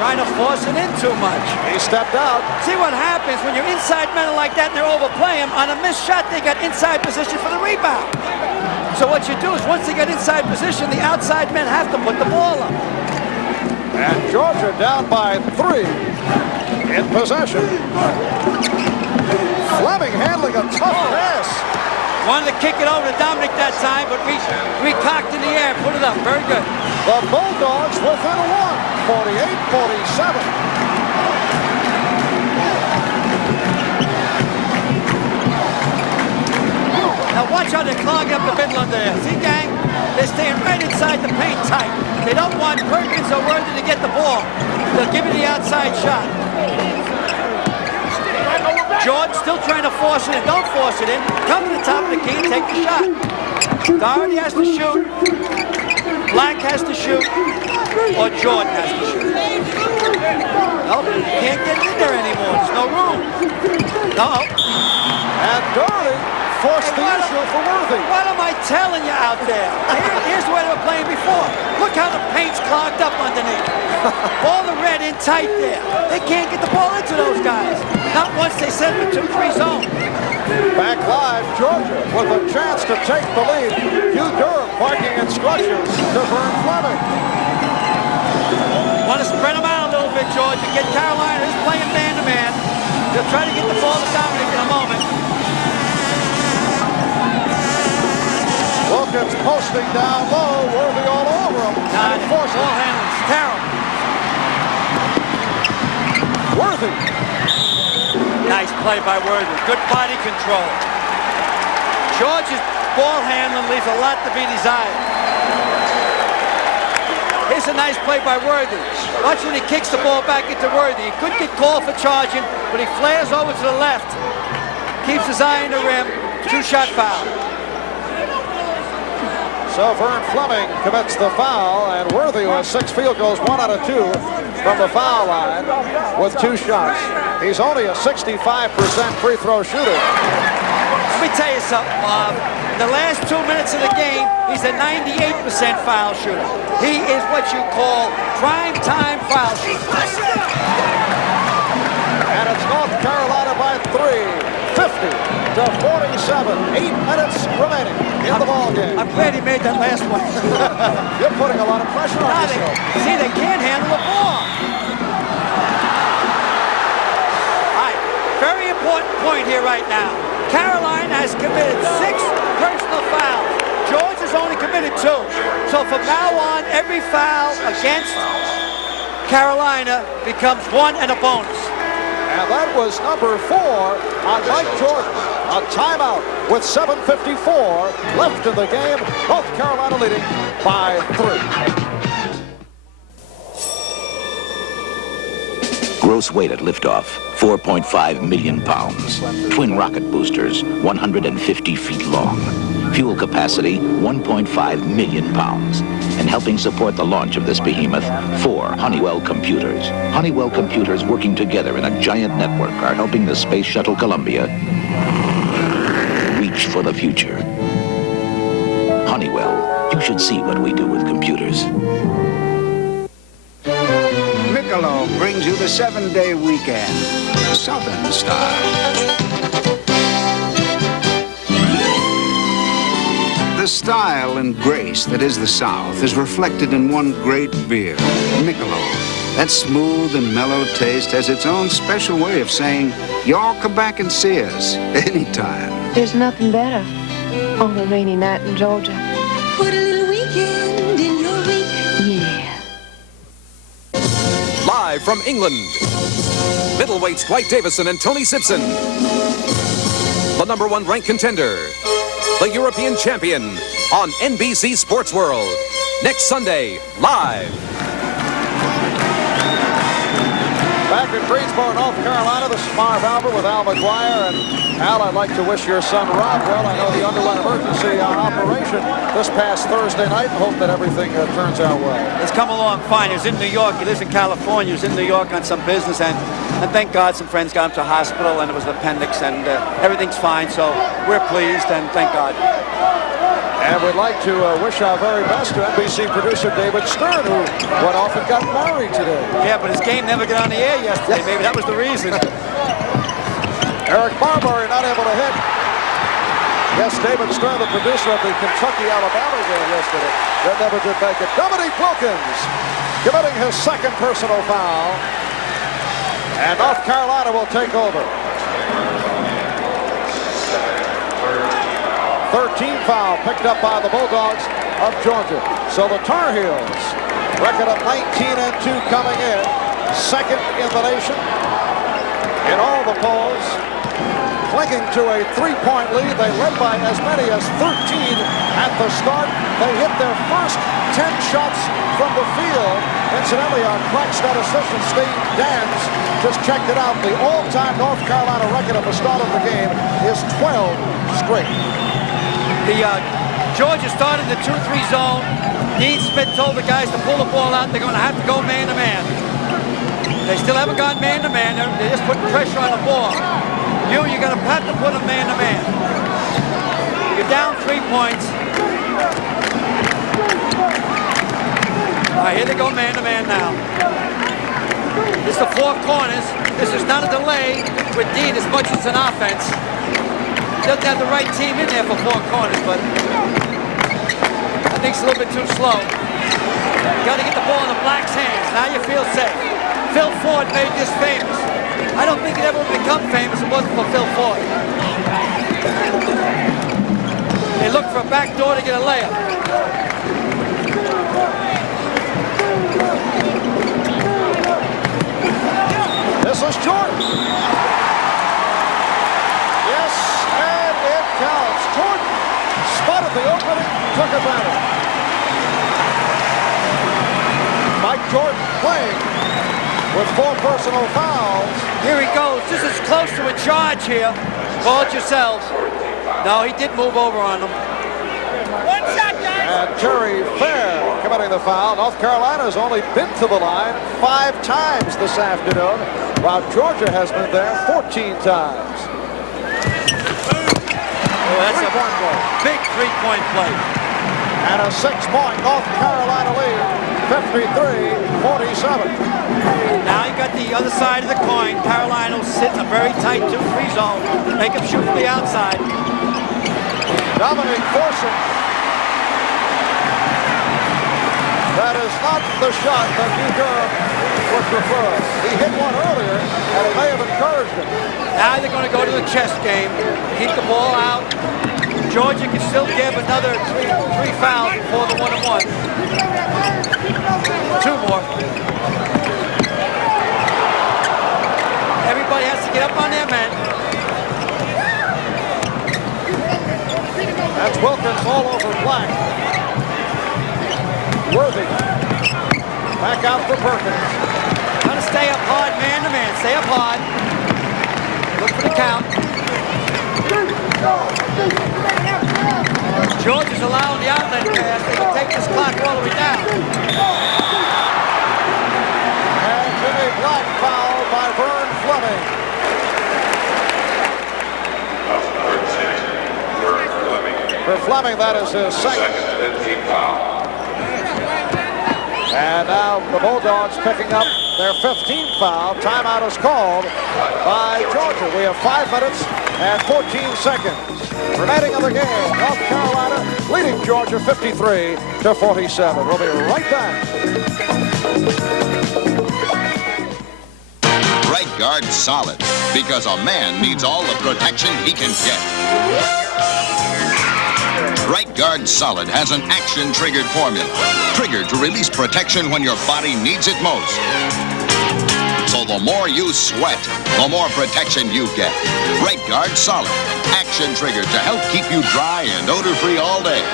Trying to force it in too much. He stepped out. See what happens when you're inside men like that and they're overplaying him. On a missed shot, they got inside position for the rebound. So what you do is once they get inside position, the outside men have to put the ball up. And Georgia down by 3 in possession. Fleming handling a tough pass. Wanted to kick it over to Dominic that time, but we cocked in the air, put it up. Very good. The Bulldogs within 1, 48-47. Now watch how they're clogging up the middle under there. See, gang? They're staying right inside the paint tight. They don't want Perkins or Worthy to get the ball. They'll give you the outside shot. George still trying to force it in. Don't force it in. Come to the top of the key and take the shot. Doherty has to shoot. Black has to shoot. Or Jordan has to shoot. Nope, you can't get in there anymore. There's no room. No. And Doherty forced the issue for Worthy. What am I telling you out there? Here's the way they were playing before. Look how the paint's clogged up underneath. All the red in tight there. They can't get the ball into those guys. Not once they set the 2-3 zone. Back live, Georgia with a chance to take the lead. Hugh Durham barking instructions to Vern Fleming. Want to spread them out a little bit, Georgia. Get Carolina is playing man-to-man. They'll try to get the ball to Dominic in a moment. Wilkins posting down low, Worthy all over him. Ball handling's terrible. Worthy. Nice play by Worthy. Good body control. Georgia's ball handling leaves a lot to be desired. Here's a nice play by Worthy. Watch when he kicks the ball back into Worthy. He could get called for charging, but he flares over to the left. Keeps his eye on the rim. 2-shot foul. So Vern Fleming commits the foul, and Worthy, who has 6 field goals, 1 out of 2 from the foul line with 2 shots. He's only a 65% free throw shooter. Let me tell you something, Bob. In the last 2 minutes of the game, he's a 98% foul shooter. He is what you call prime time foul shooter. And it's North Carolina by 3. 50-47. 8 minutes remaining in the ball game. I'm glad he made that last one. You're putting a lot of pressure on yourself. See, they can't handle the ball. All right, very important point here right now. Carolina has committed 6 personal fouls. George has only committed 2. So from now on, every foul against Carolina becomes 1 and a bonus. And that was number 4 on Mike Jordan. A timeout with 7:54 left in the game. North Carolina leading by 3. Gross weight at liftoff, 4.5 million pounds. Twin rocket boosters, 150 feet long. Fuel capacity, 1.5 million pounds. And helping support the launch of this behemoth, 4 Honeywell computers. Honeywell computers working together in a giant network are helping the Space Shuttle Columbia reach for the future. Honeywell, you should see what we do with computers. Michelob brings you the 7-day weekend, Southern style. The style and grace that is the South is reflected in one great beer, Michelob. That smooth and mellow taste has its own special way of saying, y'all come back and see us anytime. There's nothing better on a rainy night in Georgia. Put a little weekend in your week. Yeah. Live from England, middleweights Dwight Davison and Tony Simpson. The #1 ranked contender, the European champion, on NBC Sports World. Next Sunday, live. Back in Greensboro, North Carolina, this is Marv with Al McGuire. And Al, I'd like to wish your son Rob well. I know he underwent emergency operation this past Thursday night. Hope that everything turns out well. It's come along fine. He was in New York. He lives in California. He was in New York on some business, and thank God some friends got him to hospital, and it was an appendix, and everything's fine. So we're pleased, and thank God. And we'd like to wish our very best to NBC producer David Stern, who went off and got married today. Yeah, but his game never got on the air yesterday. Maybe that was the reason. Eric Marbury not able to hit. Yes, David Stern, the producer of the Kentucky-Alabama game yesterday, that never did make it. Dominique Wilkins committing his 2nd personal foul. And North Carolina will take over. 13 foul picked up by the Bulldogs of Georgia. So the Tar Heels, record of 19-2 coming in, 2nd in the nation in all the polls, clinging to a 3-point lead. They led by as many as 13 at the start. They hit their first 10 shots from the field. Incidentally, our crack statistician Steve Dans just checked it out. The all-time North Carolina record at the start of the game is 12 straight. Georgia started the 2-3 zone. Dean Smith told the guys to pull the ball out. They're going to have to go man-to-man. They still haven't gone man-to-man. They're just putting pressure on the ball. You're going to have to put them man-to-man. You're down 3 points. All right, here they go man-to-man now. This is the 4 corners. This is not a delay with Dean as much as an offense. Doesn't have the right team in there for 4 corners, but I think it's a little bit too slow. Got to get the ball in the Blacks' hands. Now you feel safe. Phil Ford made this famous. I don't think it ever would become famous if it wasn't for Phil Ford. They look for a back door to get a layup. This is Jordan. Yes, and it counts. Jordan spotted the opening, took advantage. Mike Jordan playing with 4 personal fouls. Here he goes. This is close to a charge here. Call it yourselves. No, he did move over on them. And And Terry Fair committing the foul. North Carolina's only been to the line 5 times this afternoon, while Georgia has been there 14 times. Oh, that's a big three-point play. And a 6-point North Carolina lead, 53-47. Now you got the other side of the coin. Carolina will sit in a very tight 2-3 zone. Make them shoot from the outside. Dominique Wilkins. That is not the shot that New Durham would prefer. He hit one earlier, and it may have encouraged him. Now they're going to go to the chess game. Keep the ball out. Georgia can still give another three fouls before the 1-and-1. 2 more. Everybody has to get up on their men. That's Wilkins all over Black. Worthy. Back out for Perkins. Got to stay up hard, man to man. Stay up hard. Look for the count. Georgia's allowing the outlet pass. They can take this clock all the way down. And Jimmy Black fouled by Vern Fleming. For Fleming, that is his second. And now the Bulldogs picking up their 15th foul. Timeout is called by Georgia. We have 5 minutes and 14 seconds remaining in the game. North Carolina leading Georgia 53-47. We'll be right back. Right guard solid, because a man needs all the protection he can get. Right Guard Solid has an action-triggered formula, triggered to release protection when your body needs it most. So the more you sweat, the more protection you get. Right Guard Solid, action-triggered to help keep you dry and odor-free all day.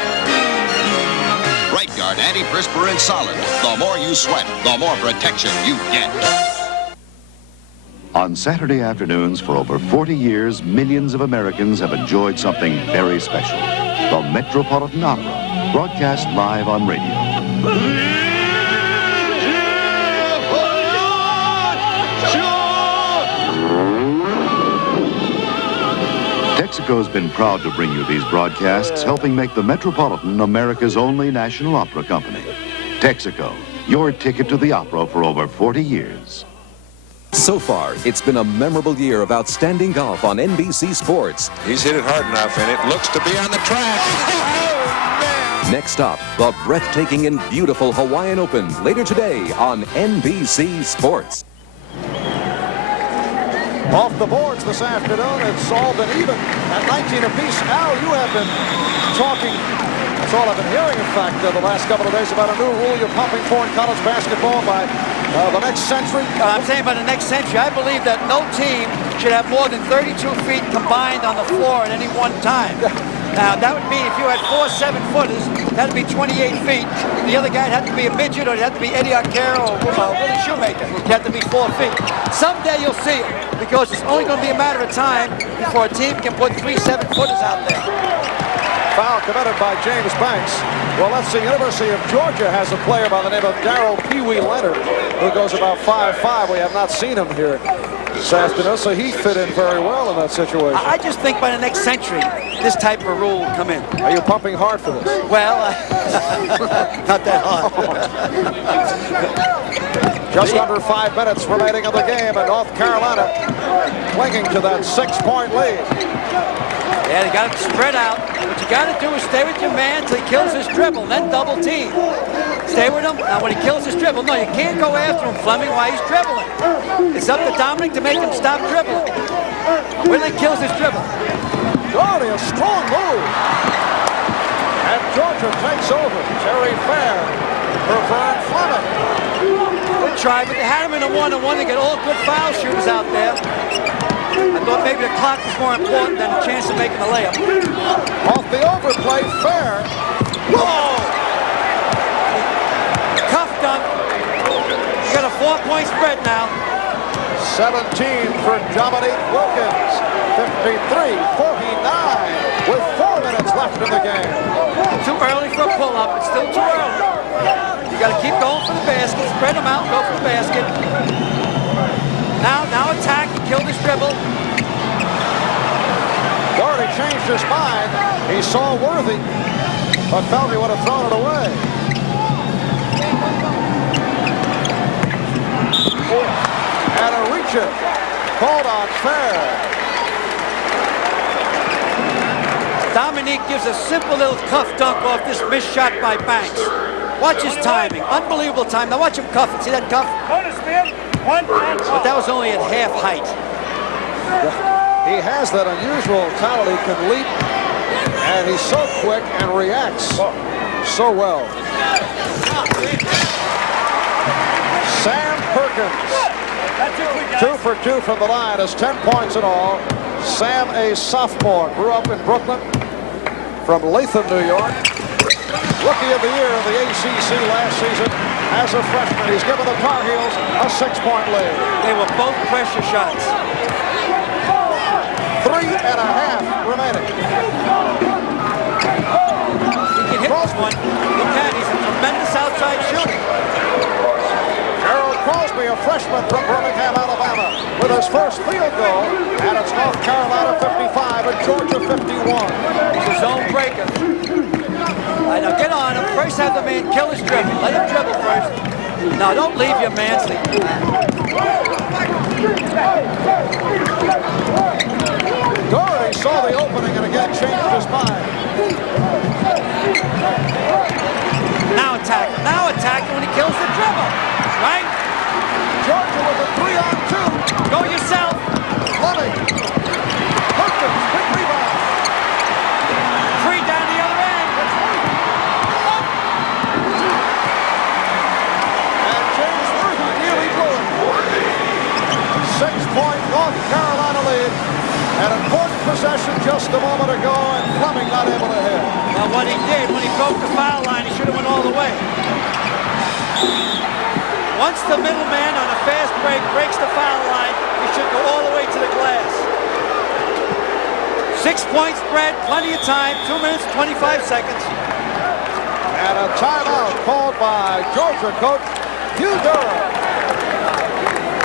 Right Guard Antiperspirant Solid, the more you sweat, the more protection you get. On Saturday afternoons for over 40 years, millions of Americans have enjoyed something very special. The Metropolitan Opera, broadcast live on radio. Texaco's been proud to bring you these broadcasts, helping make the Metropolitan America's only national opera company. Texaco, your ticket to the opera for over 40 years. So far, it's been a memorable year of outstanding golf on NBC Sports. He's hit it hard enough, and it looks to be on the track. Next up, the breathtaking and beautiful Hawaiian Open, later today on NBC Sports. Off the boards this afternoon, it's all been even at 19 apiece. Al, you have been talking, that's all I've been hearing, in fact, the last couple of days about a new rule you're pumping for in college basketball by the next century. I'm saying by the next century, I believe that no team should have more than 32 feet combined on the floor at any one time. Now, that would mean if you had 4 7-footers, that would be 28 feet. The other guy had to be a midget, or it had to be Eddie Arcaro or Willie Shoemaker. It had to be 4 feet. Someday you'll see it, because it's only going to be a matter of time before a team can put 3 7-footers out there. Foul committed by James Banks. Well, let's see. University of Georgia has a player by the name of Darryl Pee Wee Leonard, who goes about 5'5". We have not seen him here this afternoon, so he fit in very well in that situation. I just think by the next century, this type of rule will come in. Are you pumping hard for this? Well, not that hard. Just under 5 minutes remaining in the game, and North Carolina clinging to that 6-point lead. Yeah, they got it spread out. What you got to do is stay with your man until he kills his dribble, and then double team. Stay with him. Now, when he kills his dribble, no, you can't go after him, Fleming, while he's dribbling. It's up to Dominic to make him stop dribbling. When he kills his dribble. Doherty, a strong move. And Georgia takes over. Terry Fair for Vern Fleming. Good try, but they had him in a 1-on-1. They got all good foul shooters out there. I thought maybe the clock was more important than a chance of making a layup. Off the overplay, Fair. Whoa! Cuff dunk. You got a 4-point spread now. 17 for Dominique Wilkins. 53-49 with 4 minutes left in the game. Too early for a pull-up. It's still too early. You got to keep going for the basket. Spread them out. Go for the basket. Now attack. He killed his dribble. Doherty changed his mind. He saw Worthy, but felt he would have thrown it away. And a reach-it. Called on fair. Dominique gives a simple little cuff dunk off this missed shot by Banks. Watch his timing. Unbelievable time. Now watch him cuff it. See that cuff? But that was only at half height. He has that unusual talent. He can leap, and he's so quick and reacts so well. Sam Perkins, 2 for 2 from the line, has 10 points in all. Sam, a sophomore, grew up in Brooklyn from Latham, New York. Rookie of the year in the ACC last season. As a freshman, he's given the Tar Heels a 6-point lead. They were both pressure shots. 3.5 remaining. He can hit this one. He can. He's a tremendous outside shooter. Gerald Crosby, a freshman from Birmingham, Alabama, with his first field goal, and it's North Carolina 55 and Georgia 51. He's a zone breaker. All right, now get on him. First have the man kill his dribble. Let him dribble first. Now don't leave your man. Doherty saw the opening and again changed his mind. Now attack. Now attack when he kills the dribble. Right? Georgia with a 3-on-2. Go yourself. Fleming. Wilkins, quick rebound. 3 down the other end. And James Worthy nearly blew it. 6-point North Carolina lead. An important possession just a moment ago, and Fleming not able to hit. Now what he did when he broke the foul line, he should have went all the way. Once the middleman on a fast break breaks the foul line, he should go all the way to the glass. 6-point spread, plenty of time, 2 minutes, 25 seconds. And a timeout called by Georgia coach Hugh Durham.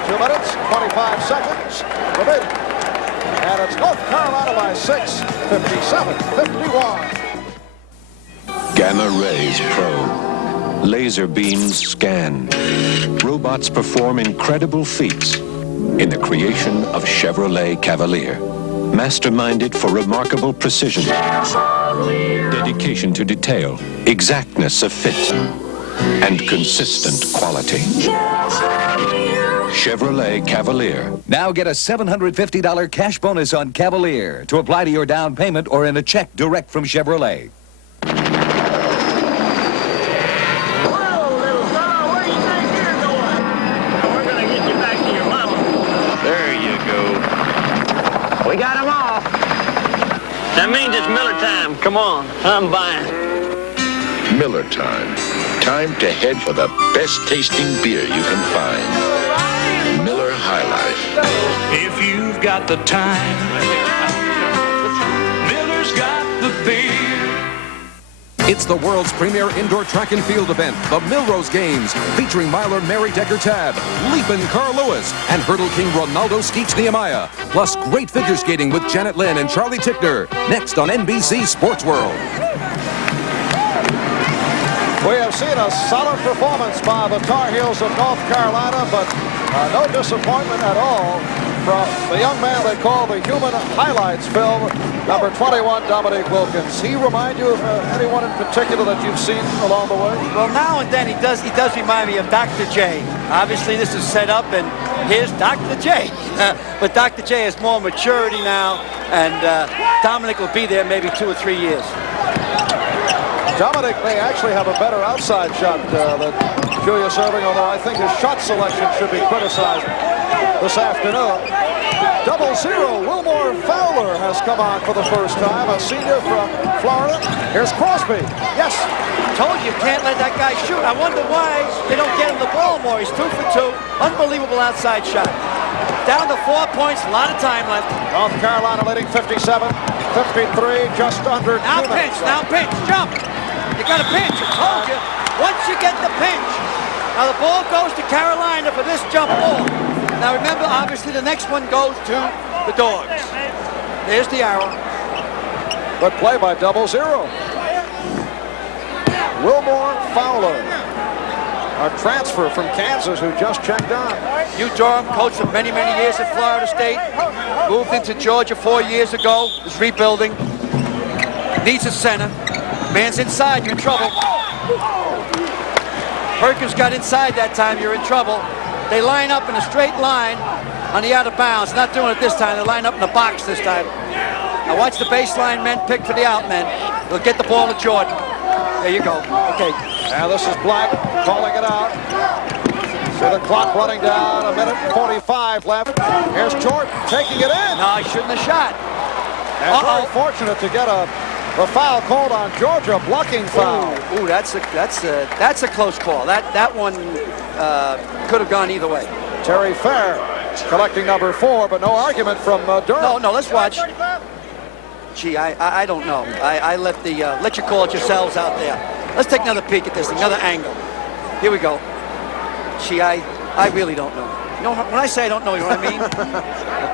2 minutes, 25 seconds remaining. And it's North Carolina by 6, 57-51. Gamma Rays Pro. Laser beams scan. Robots perform incredible feats in the creation of Chevrolet Cavalier. Masterminded for remarkable precision, dedication to detail, exactness of fit, and consistent quality. Chevrolet Cavalier. Now get a $750 cash bonus on Cavalier to apply to your down payment or in a check direct from Chevrolet. We got them off. That means it's Miller time. Come on, I'm buying. Miller time. Time to head for the best tasting beer you can find. Miller High Life. If you've got the time, Miller's got the beer. It's the world's premier indoor track and field event, the Milrose Games, featuring miler Mary Decker Tabb, Leapin' Carl Lewis, and Hurdle King Ronaldo Skeets Nehemiah. Plus great figure skating with Janet Lynn and Charlie Tickner. Next on NBC Sports World. We have seen a solid performance by the Tar Heels of North Carolina, but no disappointment at all from the young man they call the Human Highlights film, number 21, Dominique Wilkins. He remind you of anyone in particular that you've seen along the way? Well, now and then he does remind me of Dr. J. Obviously, this is set up, and here's Dr. J. But Dr. J has more maturity now, and Dominic will be there maybe 2 or 3 years. Dominic may actually have a better outside shot than Julius Erving, although I think his shot selection should be criticized this afternoon. 0-0, Wilmore Fowler has come on for the first time, a senior from Florida. Here's Crosby. Yes. Told you can't let that guy shoot. I wonder why they don't get him the ball more. He's 2 for 2. Unbelievable outside shot. Down to 4 points, a lot of time left. North Carolina leading 57-53, just under 2 minutes. Now pinch, jump. You got a pinch. I told you. Once you get the pinch. Now the ball goes to Carolina for this jump ball. Now remember, obviously, the next one goes to the Dogs. There's the arrow. Good play by 0-0. Wilmore Fowler, a transfer from Kansas who just checked on. Hugh Durham, coach for many, many years at Florida State. Moved into Georgia 4 years ago. Is rebuilding. Needs a center. Man's inside, you're in trouble. Perkins got inside that time, you're in trouble. They line up in a straight line on the out of bounds. Not doing it this time, they line up in the box this time. Now watch the baseline men pick for the out men. They'll get the ball to Jordan. There you go. Okay. Now this is Black calling it out. See the clock running down. 1:45 left. Here's Jordan taking it in. No, he shouldn't have shot. And very fortunate to get a foul called on Georgia, blocking foul. Ooh, that's a close call. That one could have gone either way. Terry Fair collecting number 4, but no argument from Durham. No, let's watch. Gee, I don't know. I let you call it yourselves out there. Let's take another peek at this, another angle. Here we go. Gee, I really don't know. You know, when I say I don't know, you know what I mean?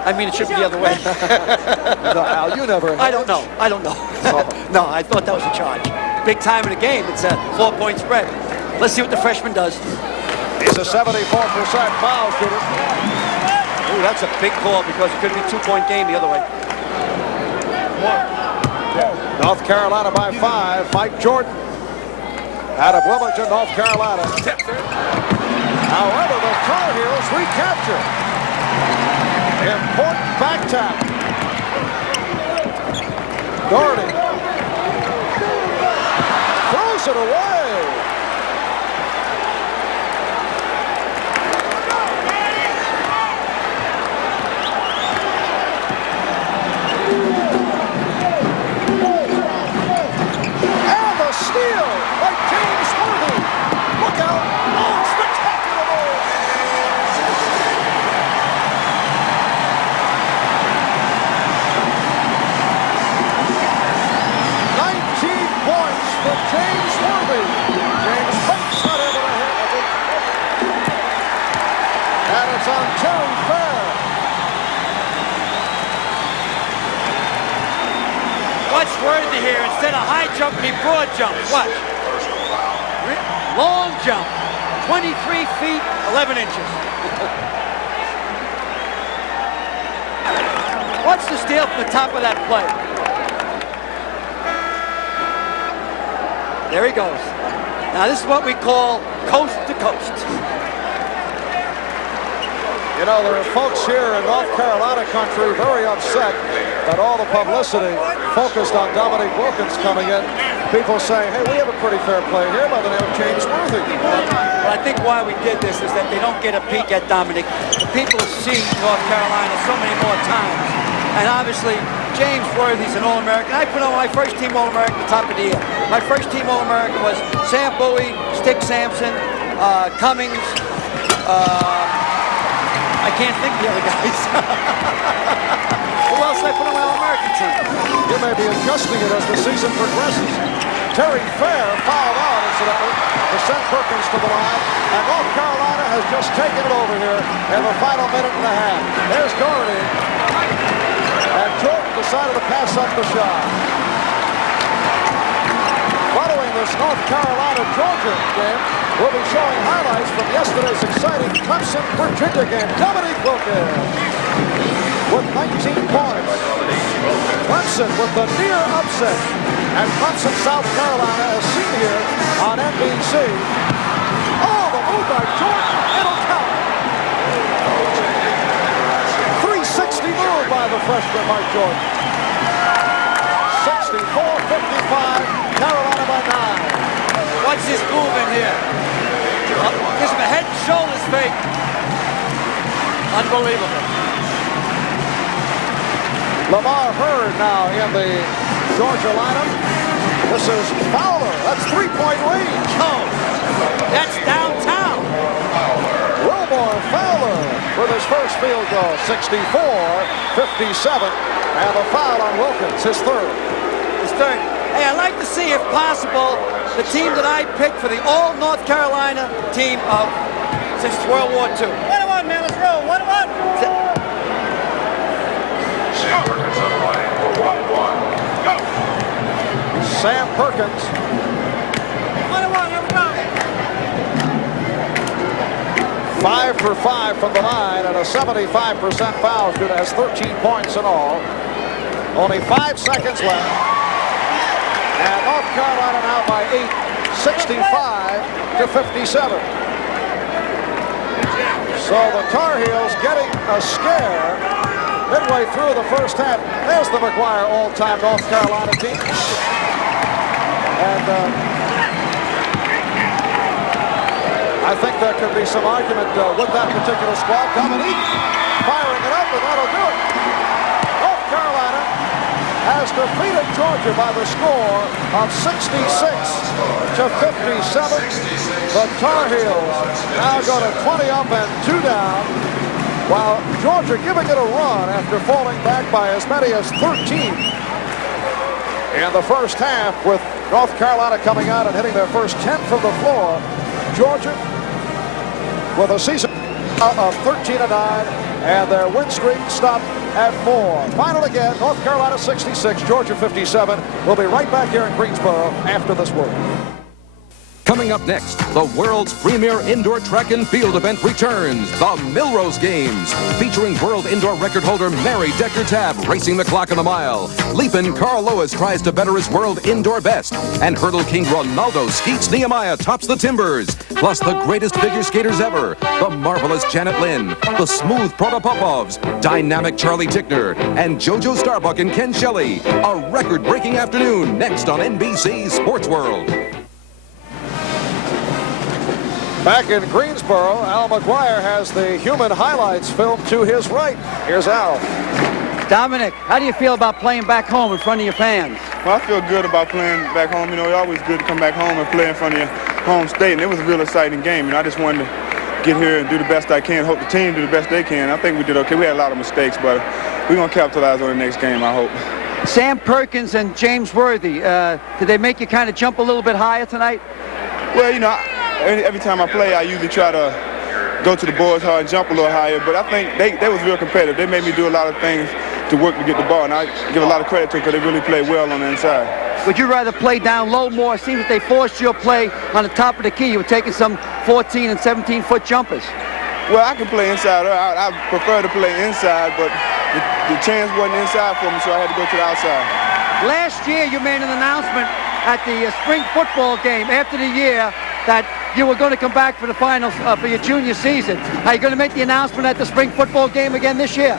I mean it should be the other way. No, Al, you never. I don't know. No, I thought that was a charge. Big time in the game. It's a 4-point spread. Let's see what the freshman does. He's a 74% foul shooter. Ooh, that's a big call because it could be a 2-point game the other way. North Carolina by 5. Mike Jordan out of Wilmington, North Carolina. However, the Tar Heels recapture. Important back tap. Doherty throws it away. And the steal by James Worthy. Look out. Oh, spectacular move. 19 points for James Worthy. James Bates not able to hit with it. And it's on Terry Fair. Watch Worthy here. Instead of high jump, he broad jump. Watch. Long jump. 23 feet, 11 inches. Watch the steal from the top of that play. There he goes. Now this is what we call coast to coast. You know, there are folks here in North Carolina country very upset that all the publicity focused on Dominique Wilkins coming in. People saying, hey, we have a pretty fair play here by the name of James Worthy. Well, I think why we did this is that they don't get a peek at Dominic. People see North Carolina so many more times. And obviously, James Worthy's an All-American. I put on my first team All-American at the top of the year. My first team All-American was Sam Bowie, Stick Sampson, Cummings. I can't think of the other guys. Who else did I put on my All-American team? You may be adjusting it as the season progresses. Terry Fair fouled out, incidentally, to send Perkins to the line. And North Carolina has just taken it over here in the final minute and a half. There's Doherty. And Jordan decided to pass up the shot. Following this North Carolina-Georgia game, we'll be showing highlights from yesterday's exciting Clemson-Virginia game. Dominique Wilkins with 19 points. Clemson with the near upset. And Clemson, South Carolina, as seen here on NBC. Oh, the move by Jordan. It'll count. 360 move by the freshman, Mike Jordan. 64-55, Carolina by 9. What's this move in here? Gives him a head and shoulders fake. Unbelievable. Lamar Hurd now in the Georgia lineup. This is Fowler. That's 3-point range. Oh, that's downtown. Wilmore Fowler with his first field goal. 64-57. And the foul on Wilkins, his third. His third. Hey, I'd like to see, if possible, the team that I picked for the all-North Carolina team of since World War II. 1-1, man, let's roll. 1-1. Sam Perkins. 1-1, here we go. 5 for 5 from the line and a 75% foul shooter. Has 13 points in all. Only 5 seconds left. And North Carolina now by 8, 65-57. So the Tar Heels getting a scare midway through the first half. There's the McGuire all-time North Carolina team. And I think there could be some argument with that particular squad. Dominique firing it up, and that'll do it. North Carolina has defeated Georgia by the score of 66-57. The Tar Heels now go to 20 up and 2 down, while Georgia giving it a run after falling back by as many as 13 in the first half, with North Carolina coming out and hitting their first 10 from the floor. Georgia with a season of 13-9, and their win streak stopped at 4. Final again, North Carolina 66, Georgia 57. We'll be right back here in Greensboro after this word. Coming up next, the world's premier indoor track and field event returns, the Milrose Games, featuring world indoor record holder Mary Decker-Tabb racing the clock on the mile. Leapin' Carl Lewis tries to better his world indoor best, and hurdle king Ronaldo Skeets Nehemiah tops the timbers. Plus the greatest figure skaters ever, the marvelous Janet Lynn, the smooth Protopopovs, dynamic Charlie Tickner, and JoJo Starbuck and Ken Shelley. A record-breaking afternoon next on NBC Sports World. Back in Greensboro, Al McGuire has the human highlights filmed to his right. Here's Al. Dominic, how do you feel about playing back home in front of your fans? Well, I feel good about playing back home. You know, it's always good to come back home and play in front of your home state, and it was a real exciting game. You know, I just wanted to get here and do the best I can, hope the team do the best they can. I think we did okay. We had a lot of mistakes, but we're going to capitalize on the next game, I hope. Sam Perkins and James Worthy, did they make you kind of jump a little bit higher tonight? Well, you know, every time I play, I usually try to go to the boards hard and jump a little higher, but I think they was real competitive. They made me do a lot of things to work to get the ball, and I give a lot of credit to them because they really played well on the inside. Would you rather play down low more? It seems that they forced you to play on the top of the key. You were taking some 14 and 17-foot jumpers. Well, I can play inside. I prefer to play inside, but the chance wasn't inside for me, so I had to go to the outside. Last year, you made an announcement at the spring football game after the year that you were going to come back for the finals for your junior season. Are you going to make the announcement at the spring football game again this year?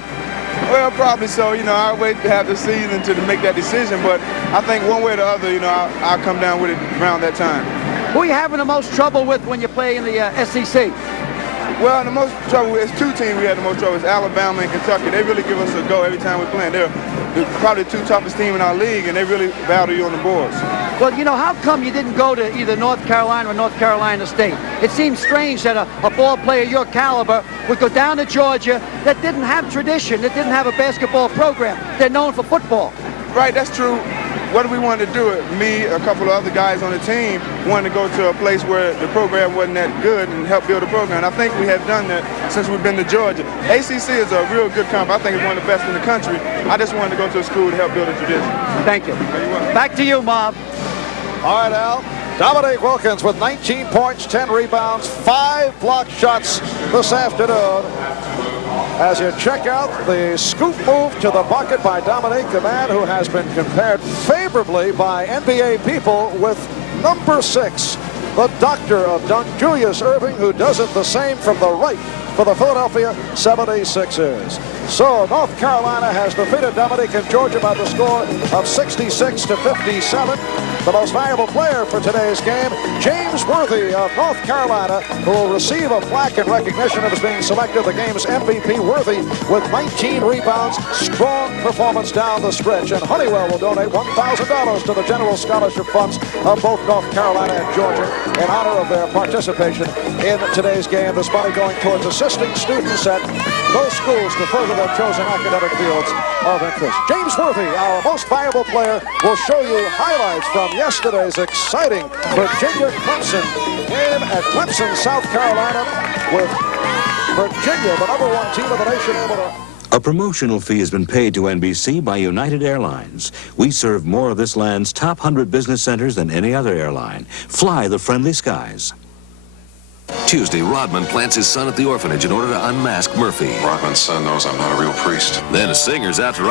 Well, probably so. You know, I'll wait to have the season to make that decision, but I think one way or the other, you know, I'll come down with it around that time. Who are you having the most trouble with when you play in the SEC? Well, the most trouble is 2 teams we had the most trouble. It's Alabama and Kentucky. They really give us a go every time we're playing. They're probably the 2 toughest teams in our league, and they really battle you on the boards. Well, you know, how come you didn't go to either North Carolina or North Carolina State? It seems strange that a ball player your caliber would go down to Georgia that didn't have tradition, that didn't have a basketball program. They're known for football. Right, that's true. What we wanted to do, me, a couple of other guys on the team, wanted to go to a place where the program wasn't that good and help build a program. I think we have done that since we've been to Georgia. ACC is a real good conference. I think it's one of the best in the country. I just wanted to go to a school to help build a tradition. Thank you. Back to you, Marv. All right, Al. Dominique Wilkins with 19 points, 10 rebounds, 5 block shots this afternoon. As you check out the scoop move to the bucket by Dominique, the man who has been compared favorably by NBA people with number 6, the doctor of dunk, Julius Erving, who does it the same from the right for the Philadelphia 76ers. So North Carolina has defeated Dominique and Georgia by the score of 66-57. The most valuable player for today's game, James Worthy of North Carolina, who will receive a plaque in recognition of his being selected the game's MVP. Worthy with 19 rebounds, strong performance down the stretch. And Honeywell will donate $1,000 to the general scholarship funds of both North Carolina and Georgia in honor of their participation in today's game. This money going towards assisting students at those schools to further their chosen academic fields of interest. James Worthy, our most valuable player, will show you highlights from yesterday's exciting Virginia-Clemson game at Clemson, South Carolina, with Virginia, the #1 team of the nation, able to... A promotional fee has been paid to NBC by United Airlines. We serve more of this land's top 100 business centers than any other airline. Fly the friendly skies. Tuesday, Rodman plants his son at the orphanage in order to unmask Murphy. Rodman's son knows I'm not a real priest. Then a singer's out to